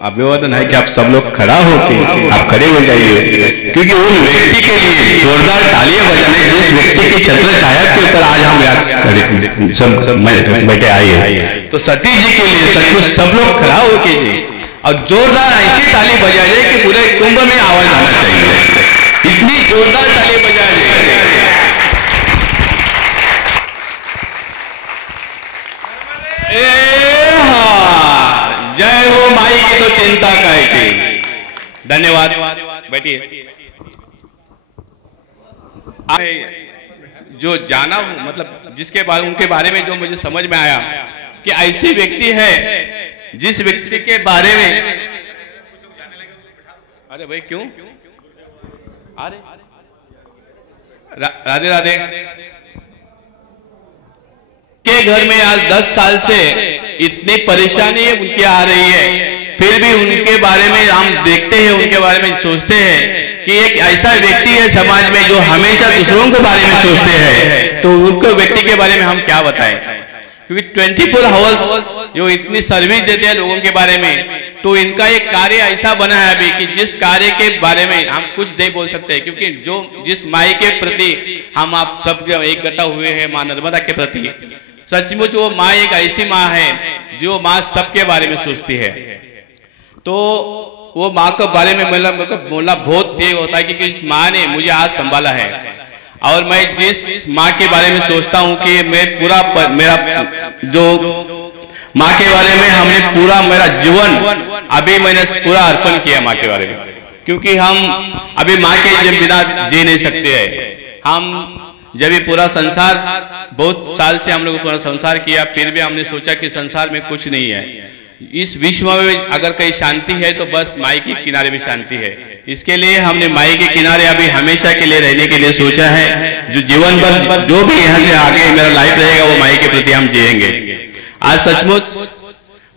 अभिवादन है कि आप सब लोग खड़ा होकर आप खड़े हो जाइए, क्योंकि उन व्यक्ति के लिए जोरदार तालियां बजाने, जिस व्यक्ति की छत्र छाया के ऊपर आज हम खड़े सब बैठे आए हैं। तो सतीश जी के लिए सचमुच सब लोग खड़ा होके जी और जोरदार ऐसी ताली बजाई जाए कि पूरे कुंभ में आवाज आना चाहिए, इतनी जोरदार ताली बजाई जाए। जय हो माई की तो चिंता काय की। धन्यवाद, बैठिए। जो जाना हूं, मतलब जिसके बारे उनके बारे में जो मुझे समझ में आया कि ऐसी व्यक्ति है जिस व्यक्ति के बारे में, अरे भाई क्यों, अरे राधे राधे, के घर में आज 10 साल से इतनी परेशानी है उनकी आ रही है, फिर भी उनके बारे में हम देखते हैं, उनके बारे में सोचते हैं कि एक ऐसा व्यक्ति है समाज में जो हमेशा दूसरों के बारे में सोचते हैं, तो उनको व्यक्ति के बारे में हम क्या बताएं, क्योंकि 24 आवर्स जो इतनी सर्विस देते हैं लोगों के बारे में, तो इनका एक कार्य ऐसा बना है अभी कि जिस कार्य के बारे में हम कुछ नहीं बोल सकते, क्योंकि जो जिस माई के प्रति हम आप सब एकट्ठा हुए हैं, मां नर्मदा के प्रति, सचमुच वो माँ एक ऐसी माँ है जो माँ सबके बारे में सोचती है। तो वो माँ के बारे में बोलना बहुत तेज होता है, क्योंकि इस माँ ने मुझे आज संभाला है, और मैं जिस माँ के बारे में सोचता हूँ कि मैं पूरा मेरा जो माँ के बारे में हमने पूरा मेरा जीवन अभी मैंने पूरा अर्पण किया माँ के बारे में, क्योंकि हम अभी माँ के बिना जी नहीं सकते हैं। हम जब ये पूरा संसार, बहुत साल से हम लोग पूरा संसार किया, फिर भी हमने सोचा कि संसार में कुछ नहीं है, इस विश्व में अगर कहीं शांति है तो बस माई के किनारे भी शांति है। इसके लिए हमने माई के किनारे अभी हमेशा के लिए रहने के लिए सोचा है। जो जीवन भर जो भी यहाँ से आगे मेरा लाइफ रहेगा वो माई के प्रति हम जिएंगे। आज सचमुच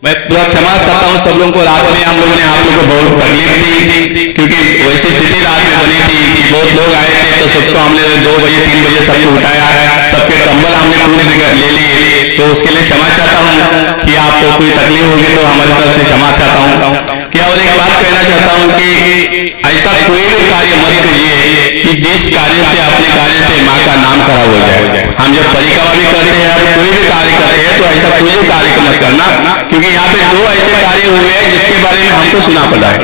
मैं पूरा क्षमा चाहता हूँ सब लोगों को, रात में हम लोगों ने आप लोगों को बहुत तकलीफ दी, क्योंकि वैसी स्थिति रात में बनी थी कि बहुत लोग आए थे, तो सबको हमने 2 बजे 3 बजे सबको उठाया है, सबके कंबल हमने पूरे ले लिए, तो उसके लिए क्षमा चाहता हूँ कि आपको कोई तकलीफ होगी तो हमारी तरफ से क्षमा चाहता हूँ। क्या और एक बात कहना चाहता हूँ कि ऐसा कोई भी कार्य मत करिए कि जिस कार्य से अपने कार्य से माँ का नाम खराब हो जाए। हम जब परिक्रमा भी करते हैं और कोई भी कार्य करते हैं तो ऐसा कोई भी कार्य मत करना, क्योंकि यहाँ पे 2 ऐसे कार्य हुए हैं जिसके बारे में हमको सुना पड़ा है,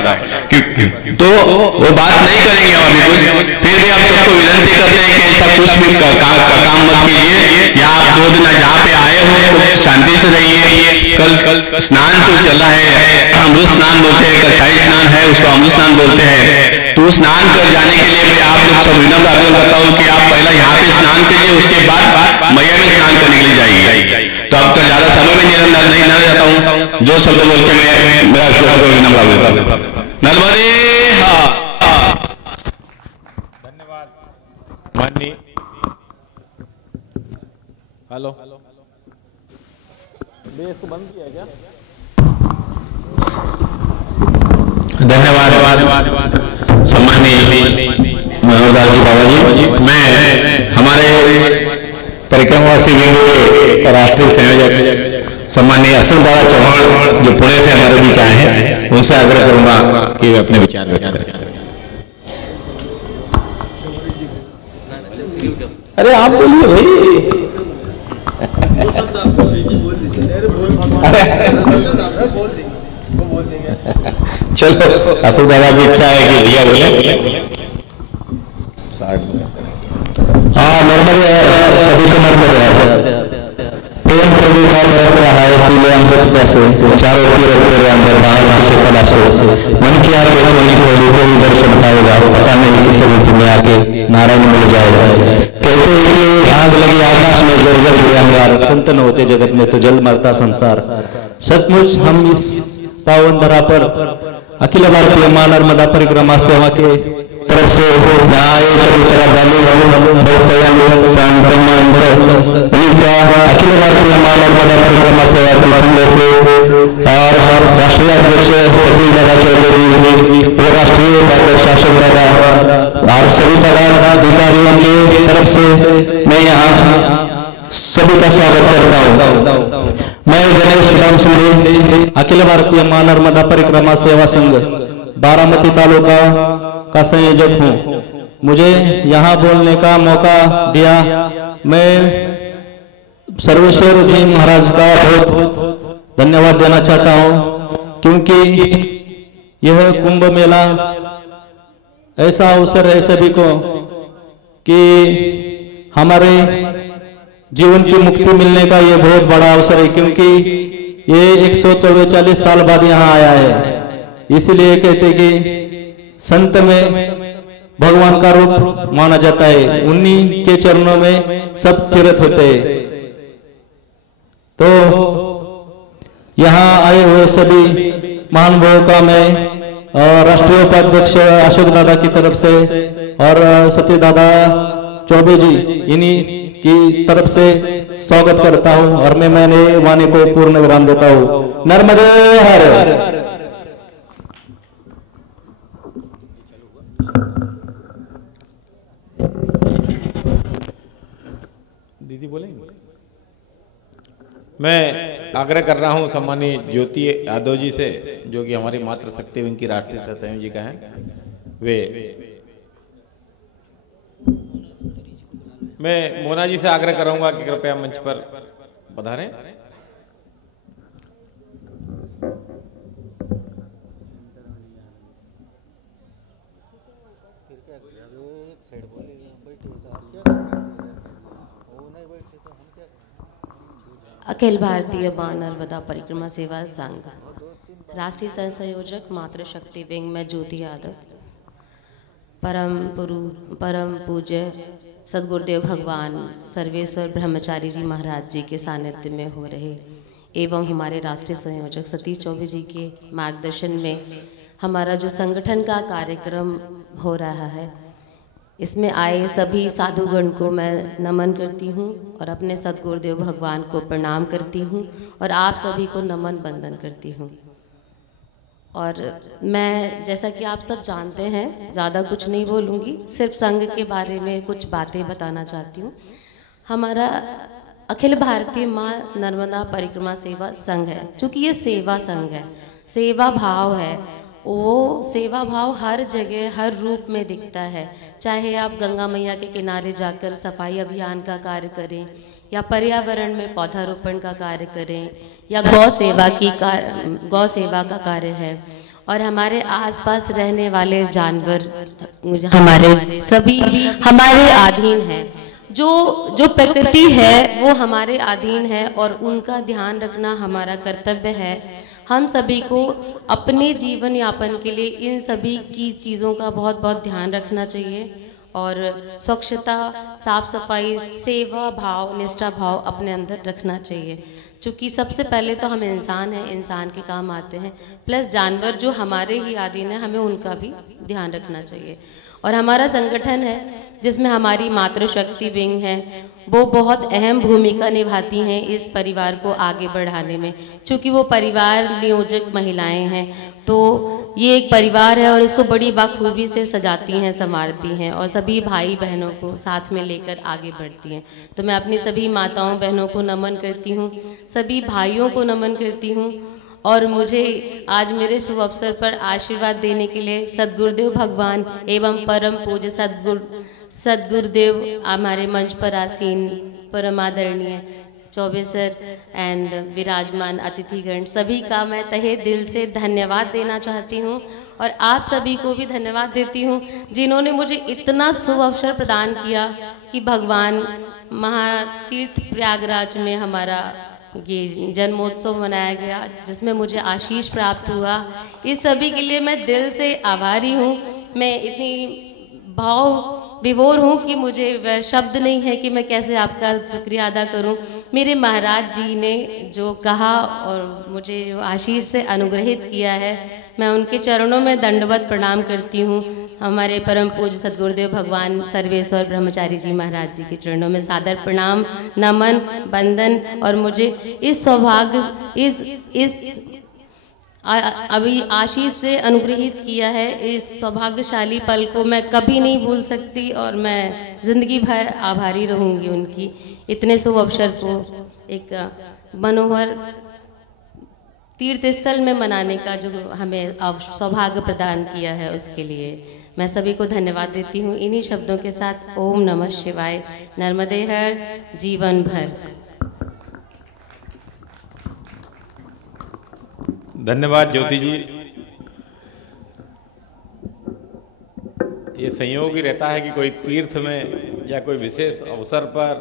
तो वो बात नहीं करेंगे हम अभी कुछ। फिर भी हम सबको विनती करते हैं कि ऐसा कुछ भी काम मत कीजिए। यहाँ आप 2 दिन जहाँ पे आए हो तो शांति से रहिए। कल स्नान तो चला है, अमृत स्नान बोलते हैं, कसाई स्नान है उसको अमृत स्नान बोलते हैं, तो स्नान कर जाने के लिए मैं आप लोग सब विनम्र आग्रह करता हूँ कि आप पहले यहाँ पे स्नान कीजिए, उसके बाद मैया में स्नान करने के लिए जाइए। तो आपका ज्यादा समय में नहीं ना जाता हूँ, जो शब्द बोल के मैं मेरा ईश्वर को विनम्र आग्रह करता हूँ। नर्मदे धन्यवाद माननीय। हेलो, इसको बंद किया क्या? धन्यवाद सम्माननीय मनोहरदास जी बाबा जी। मैं हमारे परिक्रमावासी विंग के राष्ट्रीय संयोजक सम्माननीय अशोक दादा चौहान जो पुणे से हमारे बीच आए हैं, उनसे आग्रह करूंगा कि वे अपने विचार व्यक्त करें। अरे आप बोलिए भाई। चलो अशोक दादा की इच्छा है कि भैया बोले। हाँ नर्मदे, सभी को नर्मदे। प्रेम प्रभु का बरस रहा है पीले अमृत पैसे, चारों तीर तेरे अंदर बाहर किसे तलाशे, मन किया तो नहीं खोली तो भी दर्शन पाएगा, पता नहीं किस रूप में आके नारायण मिल जाएगा। कहते हैं कि आग लगी आकाश में जर्जर गिरे अंगार, संतन होते जगत में तो जल मरता संसार। सचमुच हम इस पावन धरा पर अखिल भारतीय मां नर्मदा परिक्रमा सेवा के तरफ से अखिल भारतीय मां नर्मदा परिक्रमा सेवा के और राष्ट्रीय अध्यक्ष सचिव दादा चौधरी और राष्ट्रीय उपाध्यक्ष अशोक दादा और सभी पदाधिकारियों की तरफ से मैं यहाँ सभी का स्वागत करता हूँ। मैं गणेश राम सिंह अखिल भारतीय मां नर्मदा परिक्रमा सेवा संघ बारामती तालुका का संयोजक हूँ। मुझे यहाँ बोलने का मौका दिया, मैं सर्वेश्वर जी महाराज का बहुत धन्यवाद देना चाहता हूँ, क्योंकि यह कुंभ मेला ऐसा अवसर है सभी को कि हमारे जीवन की मुक्ति मिलने का ये बहुत बड़ा अवसर है, क्योंकि ये 144 साल बाद यहाँ आया है। इसलिए कहते कि संत में भगवान का रूप माना जाता है, उन्हीं के चरणों में सब तीर्थ होते हैं। तो यहाँ आए हुए सभी महानुभावों का मैं राष्ट्रीय उपाध्यक्ष अशोक दादा की तरफ से और सत्य दादा चौबे जी इन्हीं की तरफ से स्वागत करता हूं और मैं मैंने वाणी को पूर्ण विराम देता हूं। नर्मदे हर। दीदी बोलेंगे। मैं आग्रह कर रहा हूं सम्मानीय ज्योति यादव जी से, जो कि हमारी मातृशक्ति विंग की राष्ट्रीय सह संयोजिका हैं। मैं मोना जी से आग्रह करूंगा कि कृपया मंच पर पधारें। अखिल भारतीय मां नर्मदा परिक्रमा सेवा संघ राष्ट्रीय सह संयोजक मातृशक्ति विंग में ज्योति यादव, परम पूज्य सदगुरुदेव भगवान सर्वेश्वर ब्रह्मचारी जी महाराज जी के सानिध्य में हो रहे एवं हमारे राष्ट्रीय संयोजक सतीश चौबे जी के मार्गदर्शन में हमारा जो संगठन का कार्यक्रम हो रहा है, इसमें आए सभी साधुगण को मैं नमन करती हूँ और अपने सदगुरुदेव भगवान को प्रणाम करती हूँ और आप सभी को नमन बंदन करती हूँ। और मैं जैसा कि आप सब जानते हैं, ज़्यादा कुछ नहीं बोलूँगी, सिर्फ संघ के बारे में कुछ बातें बताना चाहती हूँ। हमारा अखिल भारतीय माँ नर्मदा परिक्रमा सेवा संघ है। चूँकि ये सेवा संघ है, सेवा भाव है, वो सेवा भाव हर जगह हर रूप में दिखता है। चाहे आप गंगा मैया के किनारे जाकर सफाई अभियान का कार्य करें, या पर्यावरण में पौधारोपण का कार्य करें, या गौ सेवा का कार्य है। और हमारे आसपास रहने वाले जानवर हमारे सभी हमारे अधीन हैं। जो प्रकृति है वो हमारे अधीन है और उनका ध्यान रखना हमारा कर्तव्य है। हम सभी को अपने जीवन यापन के लिए इन सभी की चीज़ों का बहुत बहुत ध्यान रखना चाहिए और स्वच्छता, साफ सफाई, सेवा भाव, निष्ठा भाव अपने अंदर रखना चाहिए। क्योंकि सबसे पहले तो हम इंसान हैं, इंसान के काम आते हैं, प्लस जानवर जो हमारे ही अधीन है, हमें उनका भी ध्यान रखना चाहिए। और हमारा संगठन है जिसमें हमारी मातृशक्ति विंग है, वो बहुत अहम भूमिका निभाती हैं इस परिवार को आगे बढ़ाने में। क्योंकि वो परिवार नियोजक महिलाएं हैं, तो ये एक परिवार है और इसको बड़ी बखूबी से सजाती हैं, संवारती हैं और सभी भाई बहनों को साथ में लेकर आगे बढ़ती हैं। तो मैं अपनी सभी माताओं बहनों को नमन करती हूँ, सभी भाइयों को नमन करती हूँ। और मुझे आज मेरे शुभ अवसर पर आशीर्वाद देने के लिए सदगुरुदेव भगवान एवं परम पूज्य सदगुरुदेव हमारे मंच पर आसीन परम आदरणीय चौबे सर एंड विराजमान अतिथिगण सभी का मैं तहे दिल से धन्यवाद देना चाहती हूँ। और आप सभी को भी धन्यवाद देती हूँ जिन्होंने मुझे इतना शुभ अवसर प्रदान किया कि भगवान महातीर्थ प्रयागराज में हमारा ये जन्मोत्सव मनाया गया, जिसमें मुझे आशीष प्राप्त हुआ। इस सभी के लिए मैं दिल से आभारी हूँ। मैं इतनी भाव विभोर हूँ कि मुझे वह शब्द नहीं है कि मैं कैसे आपका शुक्रिया अदा करूँ। मेरे महाराज जी ने जो कहा और मुझे जो आशीष से अनुग्रहित किया है, मैं उनके चरणों में दंडवत प्रणाम करती हूँ। हमारे परम पूज्य सदगुरुदेव भगवान सर्वेश्वर ब्रह्मचारी जी महाराज जी के चरणों में सादर प्रणाम, नमन, बंदन। और मुझे इस सौभाग्य इस अभी आशीष से अनुग्रहित किया है, इस सौभाग्यशाली पल को मैं कभी नहीं भूल सकती और मैं जिंदगी भर आभारी रहूंगी उनकी। इतने शुभ अवसर को एक मनोहर तीर्थ स्थल में मनाने का जो हमें सौभाग्य प्रदान किया है, उसके लिए मैं सभी को धन्यवाद देती हूँ। इन्हीं शब्दों के साथ ओम नमः शिवाय, नर्मदे हर, जीवन भर। धन्यवाद ज्योति जी। ये संयोग ही रहता है कि कोई तीर्थ में या कोई विशेष अवसर पर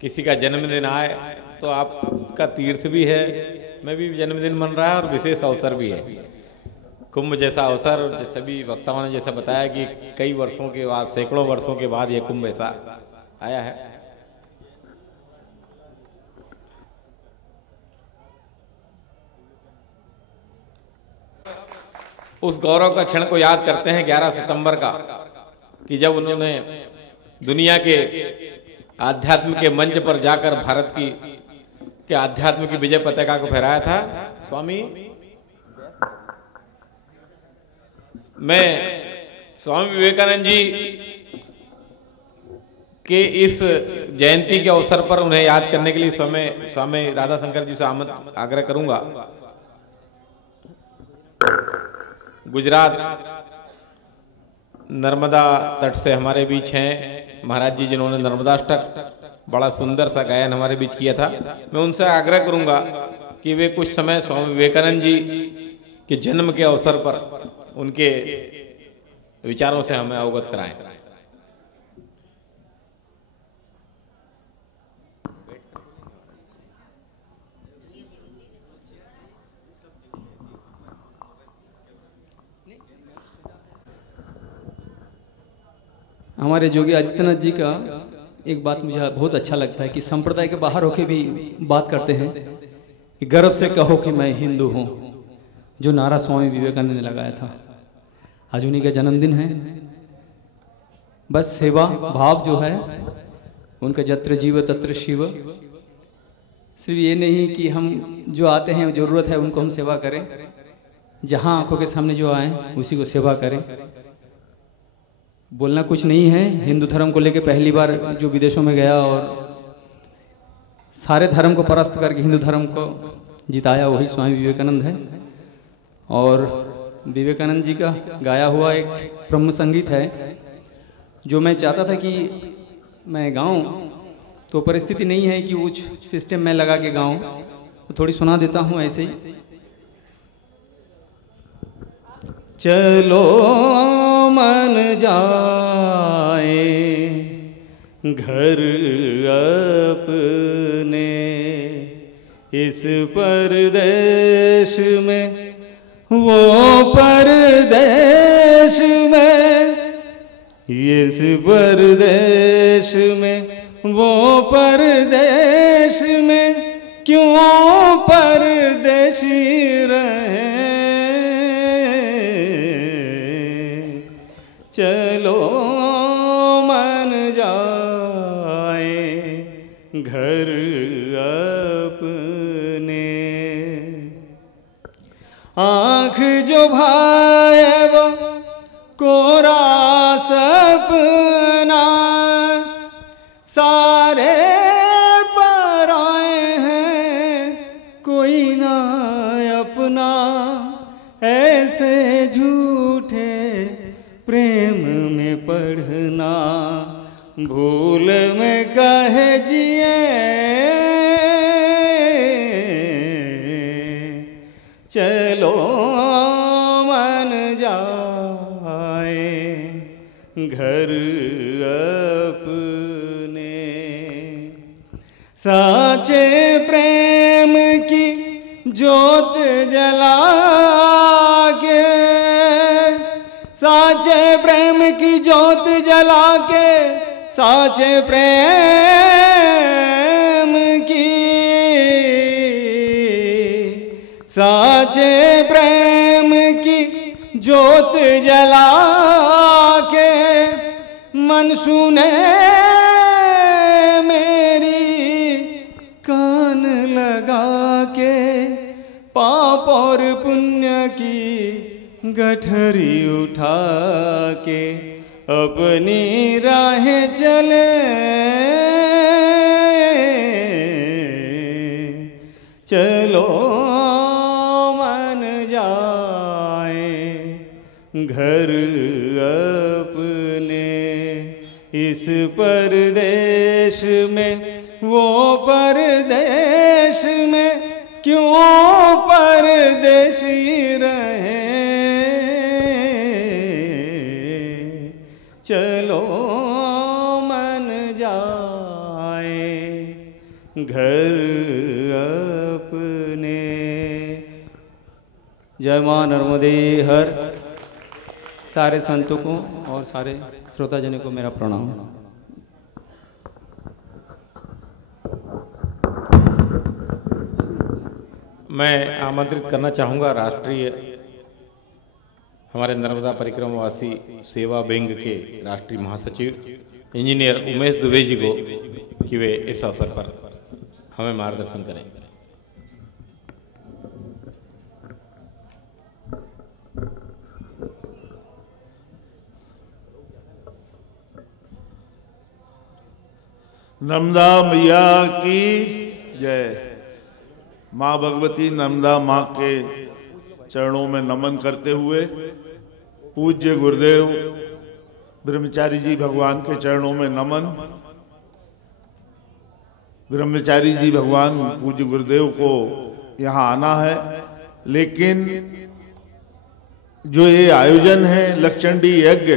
किसी का जन्मदिन आए तो आपका तीर्थ भी है, मैं भी जन्मदिन मन रहा है और विशेष अवसर भी है। कुंभ जैसा अवसर, सभी वक्ताओं ने जैसा बताया कि कई वर्षों के बाद, सैकड़ों वर्षों के बाद ये कुंभ ऐसा आया है। उस गौरव का क्षण को याद करते हैं 11 सितंबर का, कि जब उन्होंने दुनिया के आध्यात्म के मंच पर जाकर भारत के आध्यात्म की विजय पताका को फहराया था। स्वामी विवेकानंद जी के इस जयंती के अवसर पर उन्हें याद करने के लिए स्वामी राधा शंकर जी से आग्रह करूंगा। गुजरात नर्मदा तट से हमारे बीच हैं महाराज जी, जिन्होंने नर्मदाष्टक बड़ा सुंदर सा गायन हमारे बीच किया था। मैं उनसे आग्रह करूंगा कि वे कुछ समय स्वामी विवेकानंद जी के जन्म के अवसर पर उनके विचारों से हमें अवगत कराएं। हमारे योगी आदित्यनाथ जी का एक बात मुझे बहुत अच्छा लगता है कि संप्रदाय के बाहर होके भी बात करते हैं कि गर्व से कहो कि मैं हिंदू हूँ, जो नारा स्वामी विवेकानंद ने लगाया था। आज उन्हीं का जन्मदिन है। बस सेवा भाव जो है उनका, जत्र जीव तत्र शिव। सिर्फ ये नहीं कि हम जो आते हैं, जरूरत है उनको हम सेवा करें, जहाँ आंखों के सामने जो आए उसी को सेवा करें। बोलना कुछ नहीं है। हिंदू धर्म को लेकर पहली बार जो विदेशों में गया और सारे धर्म को परास्त करके हिंदू धर्म को जिताया, वही स्वामी विवेकानंद है। और विवेकानंद जी का गाया हुआ एक ब्रह्म संगीत है जो मैं चाहता था कि मैं गाऊं, तो परिस्थिति नहीं है कि उस सिस्टम में लगा के गाऊं, तो थोड़ी सुना देता हूं ऐसे ही। चलो मन जाए घर अपने, इस परदेश में वो परदेश में, इस परदेश में वो परदेश में, क्यों परदेशी रहे। चलो मन जाए घर अपने, आँख जो भाए वो कोरा सपना, सारे पराए हैं कोई ना अपना, ऐसे झूठे प्रेम में पढ़ना, भूल में कहे जिए। चलो मन जाए घर अपने, साचे प्रेम की ज्योत जला के, साचे प्रेम की ज्योत जला के, साचे प्रेम की, साचे प्रेम की ज्योत जला के, मन सुने मेरी कान लगा के, पाप और पुण्य की गठरी उठा के, अपनी राहें चले। चलो मन जाए घर अपने, इस परदेश में वो परदेश में, क्यों परदेशी रहे। घर अपने। जय मां नर्मदे हर। सारे संतों को और सारे श्रोताजनों को मेरा प्रणाम। मैं आमंत्रित करना चाहूँगा राष्ट्रीय हमारे नर्मदा परिक्रमावासी सेवा विंग के राष्ट्रीय महासचिव इंजीनियर उमेश दुबे जी को कि वे इस अवसर पर हमें मार्गदर्शन करें। नर्मदा मैया की जय। माँ भगवती नर्मदा माँ के चरणों में नमन करते हुए पूज्य गुरुदेव ब्रह्मचारी जी भगवान के चरणों में नमन। ब्रह्मचारी जी भगवान पूज्य गुरुदेव को यहाँ आना है, लेकिन जो ये आयोजन है लक्षचंडी यज्ञ,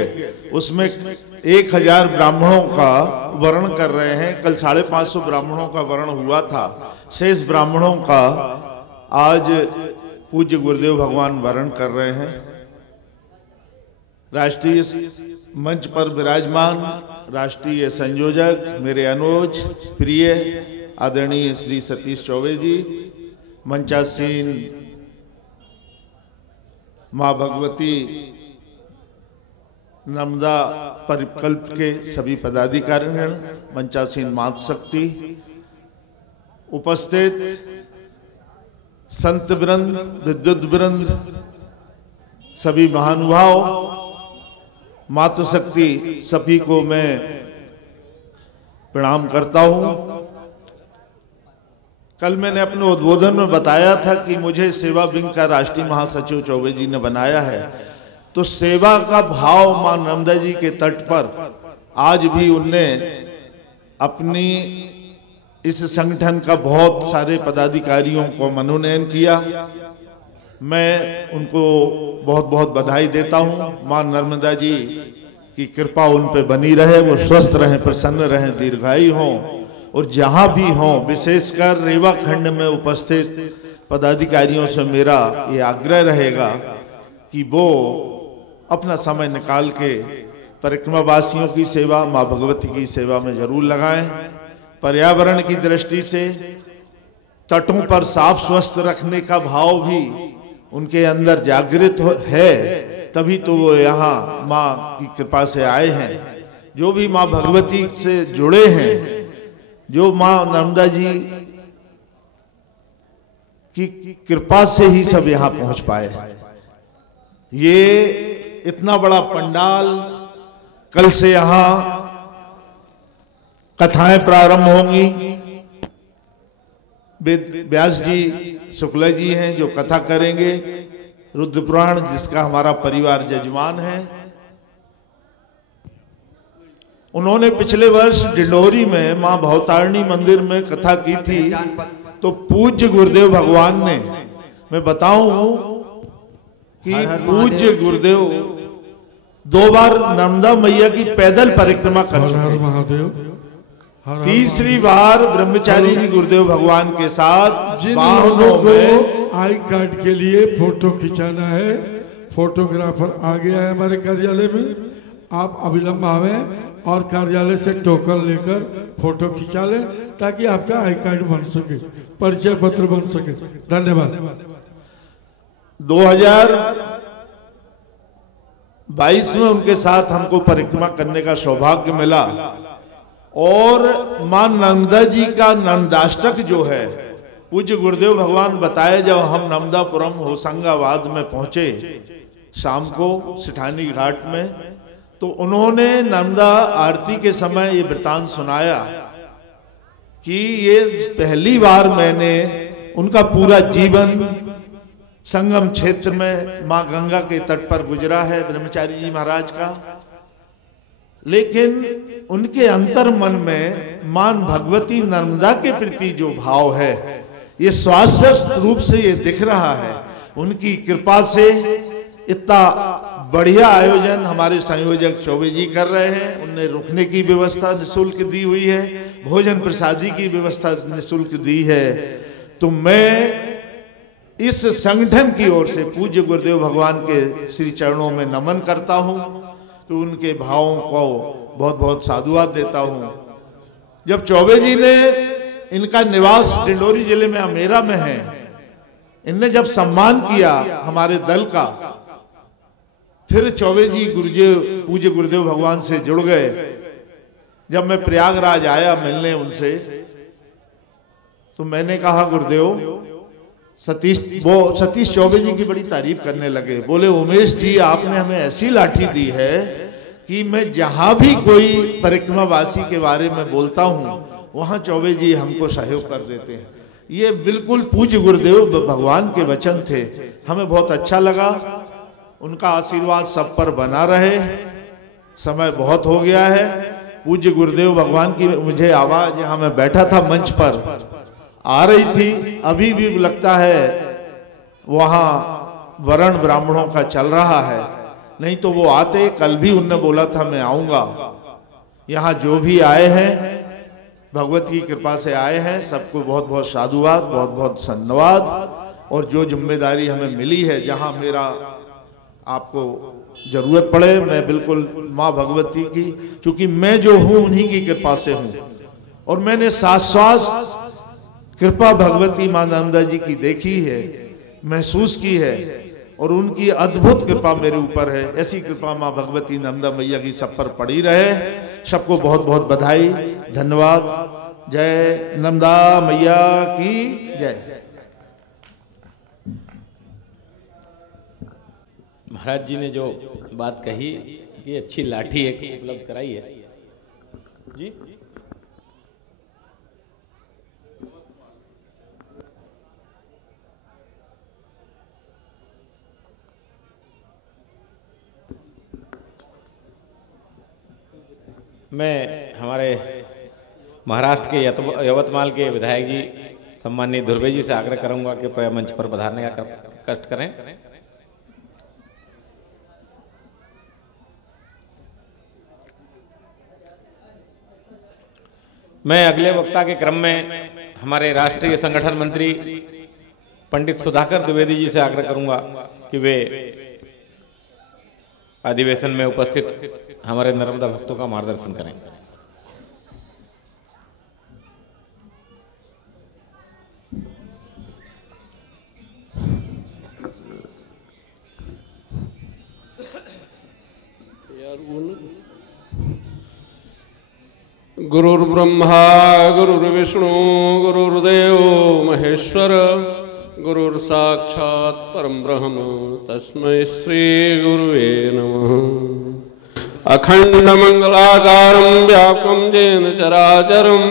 उसमें 1000 ब्राह्मणों का वर्ण कर रहे हैं। कल 550 ब्राह्मणों का वर्ण हुआ था। शेष ब्राह्मणों का आज पूज्य गुरुदेव भगवान वर्ण कर रहे हैं। राष्ट्रीय मंच पर विराजमान राष्ट्रीय संयोजक मेरे अनुज प्रिय आदरणीय श्री सतीश चौबे जी, मंचासीन माँ भगवती नर्मदा परिकल्प के सभी पदाधिकारीगण, मंचासीन मातृ शक्ति, उपस्थित संत वृंद, विद्युत वृंद, सभी महानुभाव, मातृ शक्ति, सभी को मैं प्रणाम करता हूं। कल मैंने अपने उद्बोधन में बताया था कि मुझे सेवा विंग का राष्ट्रीय महासचिव चौबे जी ने बनाया है, तो सेवा का भाव मां नर्मदा जी के तट पर आज भी उनने अपनी इस संगठन का बहुत सारे पदाधिकारियों को मनोनयन किया। मैं उनको बहुत बहुत बधाई देता हूं। मां नर्मदा जी की कृपा उन पे बनी रहे, वो स्वस्थ रहें, प्रसन्न रहें, दीर्घायु हों, और जहां भी हों, विशेषकर रेवा खंड में उपस्थित पदाधिकारियों से मेरा ये आग्रह रहेगा कि वो अपना समय निकाल के परिक्रमावासियों की सेवा, माँ भगवती की सेवा में जरूर लगाएं। पर्यावरण की दृष्टि से तटों पर साफ स्वस्थ रखने का भाव भी उनके अंदर जागृत है, तभी तो वो यहाँ माँ की कृपा से आए हैं। जो भी माँ भगवती से जुड़े हैं, जो माँ नर्मदा जी की कृपा से ही सब यहाँ पहुंच पाए। ये इतना बड़ा पंडाल, कल से यहाँ कथाएं प्रारंभ होंगी। व्यास जी शुक्ला जी हैं जो कथा करेंगे, रुद्र पुराण जिसका हमारा परिवार जजमान है। उन्होंने पिछले वर्ष डिंडोरी में मां भवतारिणी मंदिर में कथा की थी, तो पूज्य गुरुदेव भगवान ने, मैं बताऊं कि पूज्य गुरुदेव 2 बार नर्मदा मैया की पैदल परिक्रमा कर चुके हैं। तीसरी बार ब्रह्मचारी जी गुरुदेव भगवान के साथ वाहनों में आई कार्ड के लिए फोटो खिंचाना है। फोटोग्राफर आ गया है हमारे कार्यालय में, आप अविलंब आवे और कार्यालय से टोकन लेकर फोटो खिंचा लें ताकि आपका आई कार्ड बन सके, परिचय पत्र बन सके। धन्यवाद। 2022 में उनके साथ हमको परिक्रमा करने का सौभाग्य मिला, और मां नर्मदा जी का नंदाष्टक जो है, पूज्य गुरुदेव भगवान बताए, जब हम नर्मदापुरम होशंगाबाद में पहुंचे शाम को सिठानी घाट में, तो उन्होंने नर्मदा आरती के समय ये वृतांत सुनाया कि ये पहली बार मैंने उनका पूरा जीवन संगम क्षेत्र में मां गंगा के तट पर गुजरा है, ब्रह्मचारी जी महाराज का, लेकिन उनके अंतर मन में मां भगवती नर्मदा के प्रति जो भाव है, ये स्वास्थ्य रूप से ये दिख रहा है। उनकी कृपा से इतना बढ़िया आयोजन हमारे संयोजक चौबे जी कर रहे हैं। उनने रुकने की व्यवस्था निःशुल्क दी हुई है, भोजन प्रसादी की व्यवस्था निःशुल्क दी है। तो मैं इस संगठन की ओर से पूज्य गुरुदेव भगवान के श्री चरणों में नमन करता हूं, तो उनके भावों को बहुत बहुत साधुवाद देता हूं। जब चौबे जी ने, इनका निवास डिंडोरी जिले में अमेरा में है, इनने जब सम्मान किया हमारे दल का, फिर चौबे जी पूज्य गुरुदेव भगवान से जुड़ गए। जब मैं प्रयागराज आया मिलने उनसे, तो मैंने कहा गुरुदेव, सतीश चौबे जी की बड़ी तारीफ करने लगे। बोले उमेश जी, आपने हमें ऐसी लाठी दी है कि मैं जहां भी कोई परिक्रमावासी के बारे में बोलता हूं, वहां चौबे जी हमको सहयोग कर देते हैं। ये बिल्कुल पूज्य गुरुदेव भगवान के वचन थे, हमें बहुत अच्छा लगा। उनका आशीर्वाद सब पर बना रहे। समय बहुत हो गया है। पूज्य गुरुदेव भगवान की मुझे आवाज, यहाँ मैं बैठा था मंच पर, आ रही थी। अभी भी लगता है वहां वर्ण ब्राह्मणों का चल रहा है, नहीं तो वो आते। कल भी उनने बोला था मैं आऊंगा। यहाँ जो भी आए हैं भगवत की कृपा से आए हैं, सबको बहुत बहुत साधुवाद, बहुत बहुत धन्यवाद। और जो जिम्मेदारी हमें मिली है, जहाँ मेरा आपको जरूरत पड़े, मैं बिल्कुल माँ भगवती की, क्योंकि मैं जो हूं उन्हीं की कृपा से हूं। और मैंने शाश्वत कृपा भगवती माँ नर्मदा जी की देखी है, महसूस की है, और उनकी अद्भुत कृपा मेरे ऊपर है। ऐसी कृपा माँ भगवती नर्मदा मैया की सब पर पड़ी रहे। सबको बहुत बहुत बधाई, धन्यवाद। जय नर्मदा मैया की जय। महाराज जी ने जो बात कही कि अच्छी लाठी एक उपलब्ध कराई है जी। मैं हमारे महाराष्ट्र के यवतमाल के विधायक जी सम्माननीय धुर्वे जी से आग्रह करूंगा कि मंच पर पधारने का कष्ट करें। मैं अगले वक्ता के क्रम में हमारे राष्ट्रीय संगठन मंत्री पंडित सुधाकर द्विवेदी जी से आग्रह करूंगा कि वे अधिवेशन में उपस्थित हमारे नर्मदा भक्तों का मार्गदर्शन करें। गुरुर्ब्रह्मा गुरुर्विष्णु गुरुर्देव महेश्वर गुरुर्साक्षात् परम ब्रह्म तस्मै श्री गुरुवे नमः। अखंड मंगलाकारं व्यापकं येन चराचरं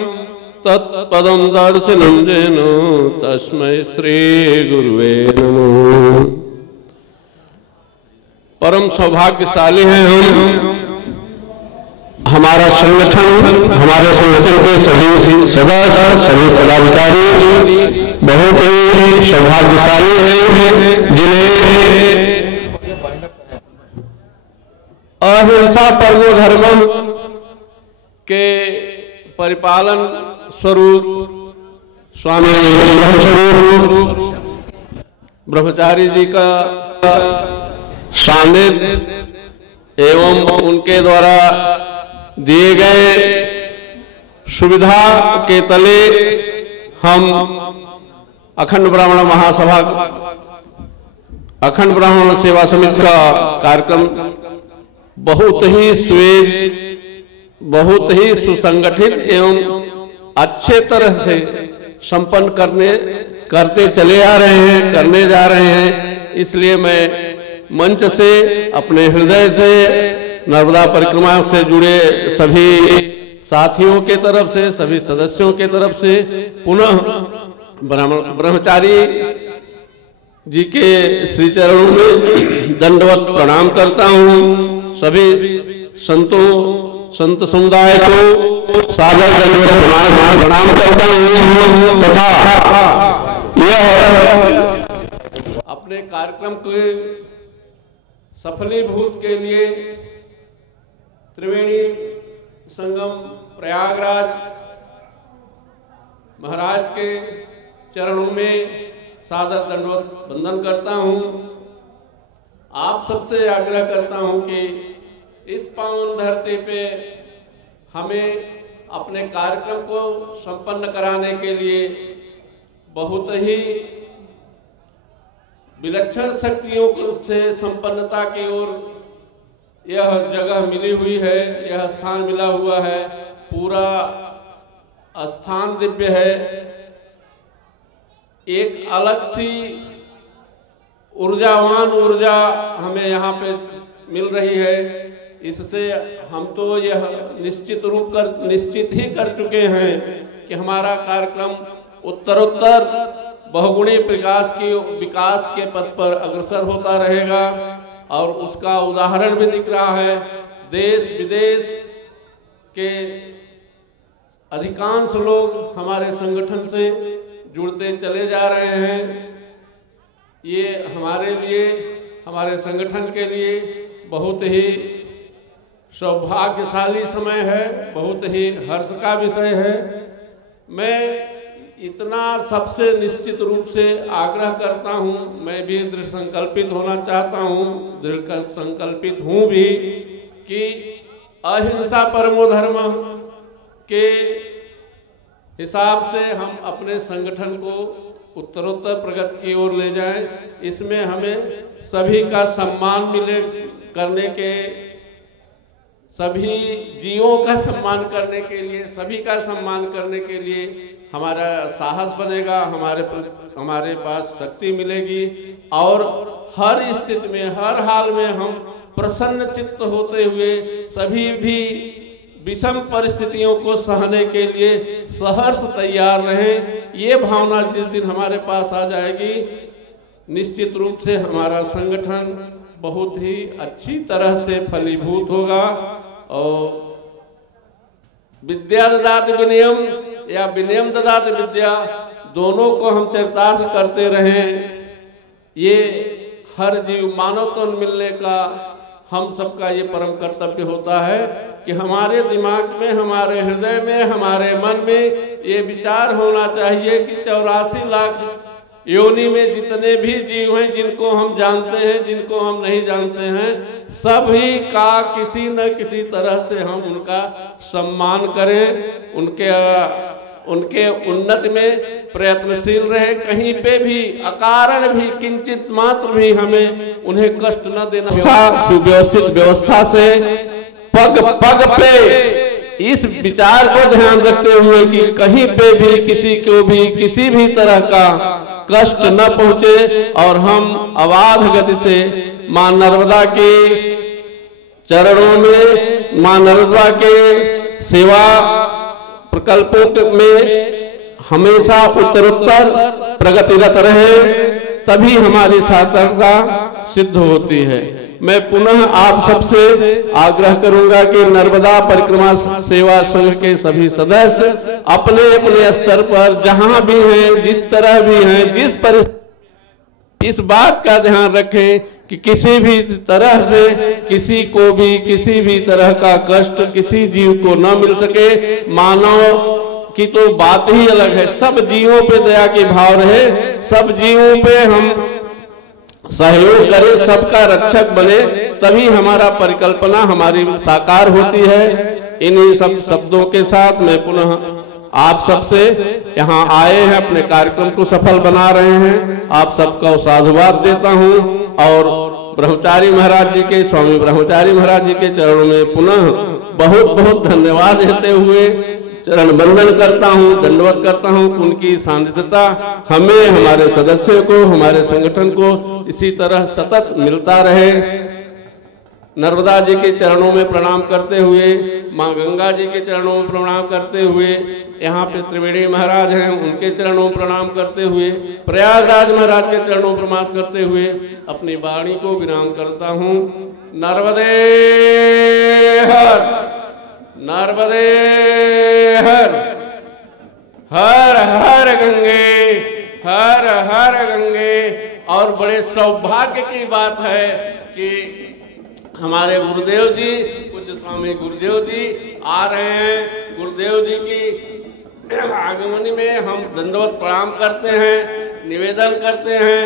तत्पदं दर्शनं येन तस्मै श्री गुरुवे नमः। परम सौभाग्यशाली हैं हम, हमारा संगठन, हमारे संगठन के सभी सदस्य, सभी पदाधिकारी बहुत ही सौभाग्यशाली हैं, जिन्हें अहिंसा परमो धर्मम के परिपालन स्वरूप स्वामी ब्रह्मस्वरूप ब्रह्मचारी जी का सानिध्य एवं उनके द्वारा दिए गए सुविधा के तले हम अखंड ब्राह्मण महासभा, अखंड ब्राह्मण सेवा समिति का कार्यक्रम बहुत ही स्वेग, बहुत ही सुसंगठित एवं अच्छे तरह से संपन्न करते चले आ रहे हैं, करने जा रहे हैं। इसलिए मैं मंच से, अपने हृदय से, नर्मदा परिक्रमा से जुड़े सभी साथियों के तरफ से, सभी सदस्यों के तरफ से पुनः ब्रह्मचारी जी के श्री चरणों में दंडवत प्रणाम करता हूँ। सभी संतों, संत समुदाय को सादर दंडवत प्रणाम करता हूँ तथा यह अपने कार्यक्रम के सफलीभूत के लिए त्रिवेणी संगम प्रयागराज महाराज के चरणों में सादर दंडवत वंदन करता हूँ। आप सबसे आग्रह करता हूँ कि इस पावन धरती पे हमें अपने कार्यक्रम को संपन्न कराने के लिए बहुत ही विलक्षण शक्तियों से संपन्नता की ओर यह जगह मिली हुई है, यह स्थान मिला हुआ है। पूरा स्थान दिव्य है। एक अलग सी ऊर्जावान ऊर्जा हमें यहाँ पे मिल रही है। इससे हम तो यह निश्चित ही कर चुके हैं कि हमारा कार्यक्रम उत्तरोत्तर बहुगुणी विकास के पथ पर अग्रसर होता रहेगा और उसका उदाहरण भी दिख रहा है। देश विदेश के अधिकांश लोग हमारे संगठन से जुड़ते चले जा रहे हैं। ये हमारे लिए, हमारे संगठन के लिए बहुत ही सौभाग्यशाली समय है, बहुत ही हर्ष का विषय है। मैं इतना सबसे निश्चित रूप से आग्रह करता हूँ, मैं भी दृढ़ संकल्पित होना चाहता हूँ, दृढ़ संकल्पित हूँ भी कि अहिंसा परमो धर्म के हिसाब से हम अपने संगठन को उत्तरोत्तर प्रगति की ओर ले जाएं। इसमें हमें सभी का सम्मान मिले, करने के, सभी जीवों का सम्मान करने के लिए, सभी का सम्मान करने के लिए हमारा साहस बनेगा, हमारे पास शक्ति मिलेगी और हर स्थिति में, हर हाल में हम प्रसन्न चित्त होते हुए सभी भी विषम परिस्थितियों को सहने के लिए सहर्ष तैयार रहें। ये भावना जिस दिन हमारे पास आ जाएगी, निश्चित रूप से हमारा संगठन बहुत ही अच्छी तरह से फलीभूत होगा। और विद्या ददाति विनयम या विनयम ददाति विद्या, दोनों को हम चरितार्थ करते रहें। ये हर जीव मानव को मिलने का हम सबका ये परम कर्तव्य होता है कि हमारे दिमाग में, हमारे हृदय में, हमारे मन में ये विचार होना चाहिए कि 84 लाख योनि में जितने भी जीव हैं, जिनको हम जानते हैं, जिनको हम नहीं जानते हैं, सभी का किसी न किसी तरह से हम उनका सम्मान करें, उनके उन्नति में प्रयत्नशील रहे। कहीं पे भी अकारण भी किंचित मात्र भी हमें उन्हें कष्ट न देना। सुव्यवस्थित व्यवस्था से पग पग पे इस विचार को ध्यान रखते हुए कि कहीं पे भी किसी को भी किसी भी तरह का कष्ट न पहुंचे और हम अबाध गति से मां नर्मदा के चरणों में, मां नर्मदा के सेवा प्रकल्पों में हमेशा उत्तरोत्तर प्रगतिरत रहे, तभी हमारी सार्थकता सिद्ध होती है। मैं पुनः आप सबसे आग्रह करूंगा कि नर्मदा परिक्रमा सेवा संघ के सभी सदस्य अपने अपने स्तर पर जहां भी हैं, जिस तरह भी हैं, जिस परिस्थिति, इस बात का ध्यान रखें कि किसी भी तरह से किसी को भी किसी भी तरह का कष्ट किसी जीव को न मिल सके। मानव की तो बात ही अलग है, सब जीवों पे दया की भाव रहे, सब जीवों पे हम सहयोग करें, सबका रक्षक बने, तभी हमारा परिकल्पना हमारी साकार होती है। इन्हीं सब शब्दों के साथ मैं पुनः आप सबसे यहाँ आए हैं, अपने कार्यक्रम को सफल बना रहे हैं, आप सबका साधुवाद देता हूँ और ब्रह्मचारी महाराज जी के, स्वामी ब्रह्मचारी महाराज जी के चरणों में पुनः बहुत बहुत धन्यवाद देते हुए चरण वंदन करता हूँ, दंडवत करता हूँ। उनकी सानिध्यता हमें, हमारे सदस्यों को, हमारे संगठन को इसी तरह सतत मिलता रहे। नर्मदा जी के चरणों में प्रणाम करते हुए, माँ गंगा जी के चरणों में प्रणाम करते हुए, यहाँ पे त्रिवेणी महाराज हैं, उनके चरणों में प्रणाम करते हुए, प्रयागराज महाराज के चरणों में प्रणाम करते हुए अपनी वाणी को विराम करता हूँ। नर्मदे हर, नर्मदे हर, हर हर गंगे, हर हर गंगे। और बड़े सौभाग्य की बात है कि हमारे गुरुदेव जी, पूज्य स्वामी गुरुदेव जी आ रहे हैं। गुरुदेव जी की आगमनी में हम दंडवत प्रणाम करते हैं, निवेदन करते हैं,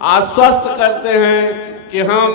आश्वस्त करते हैं कि हम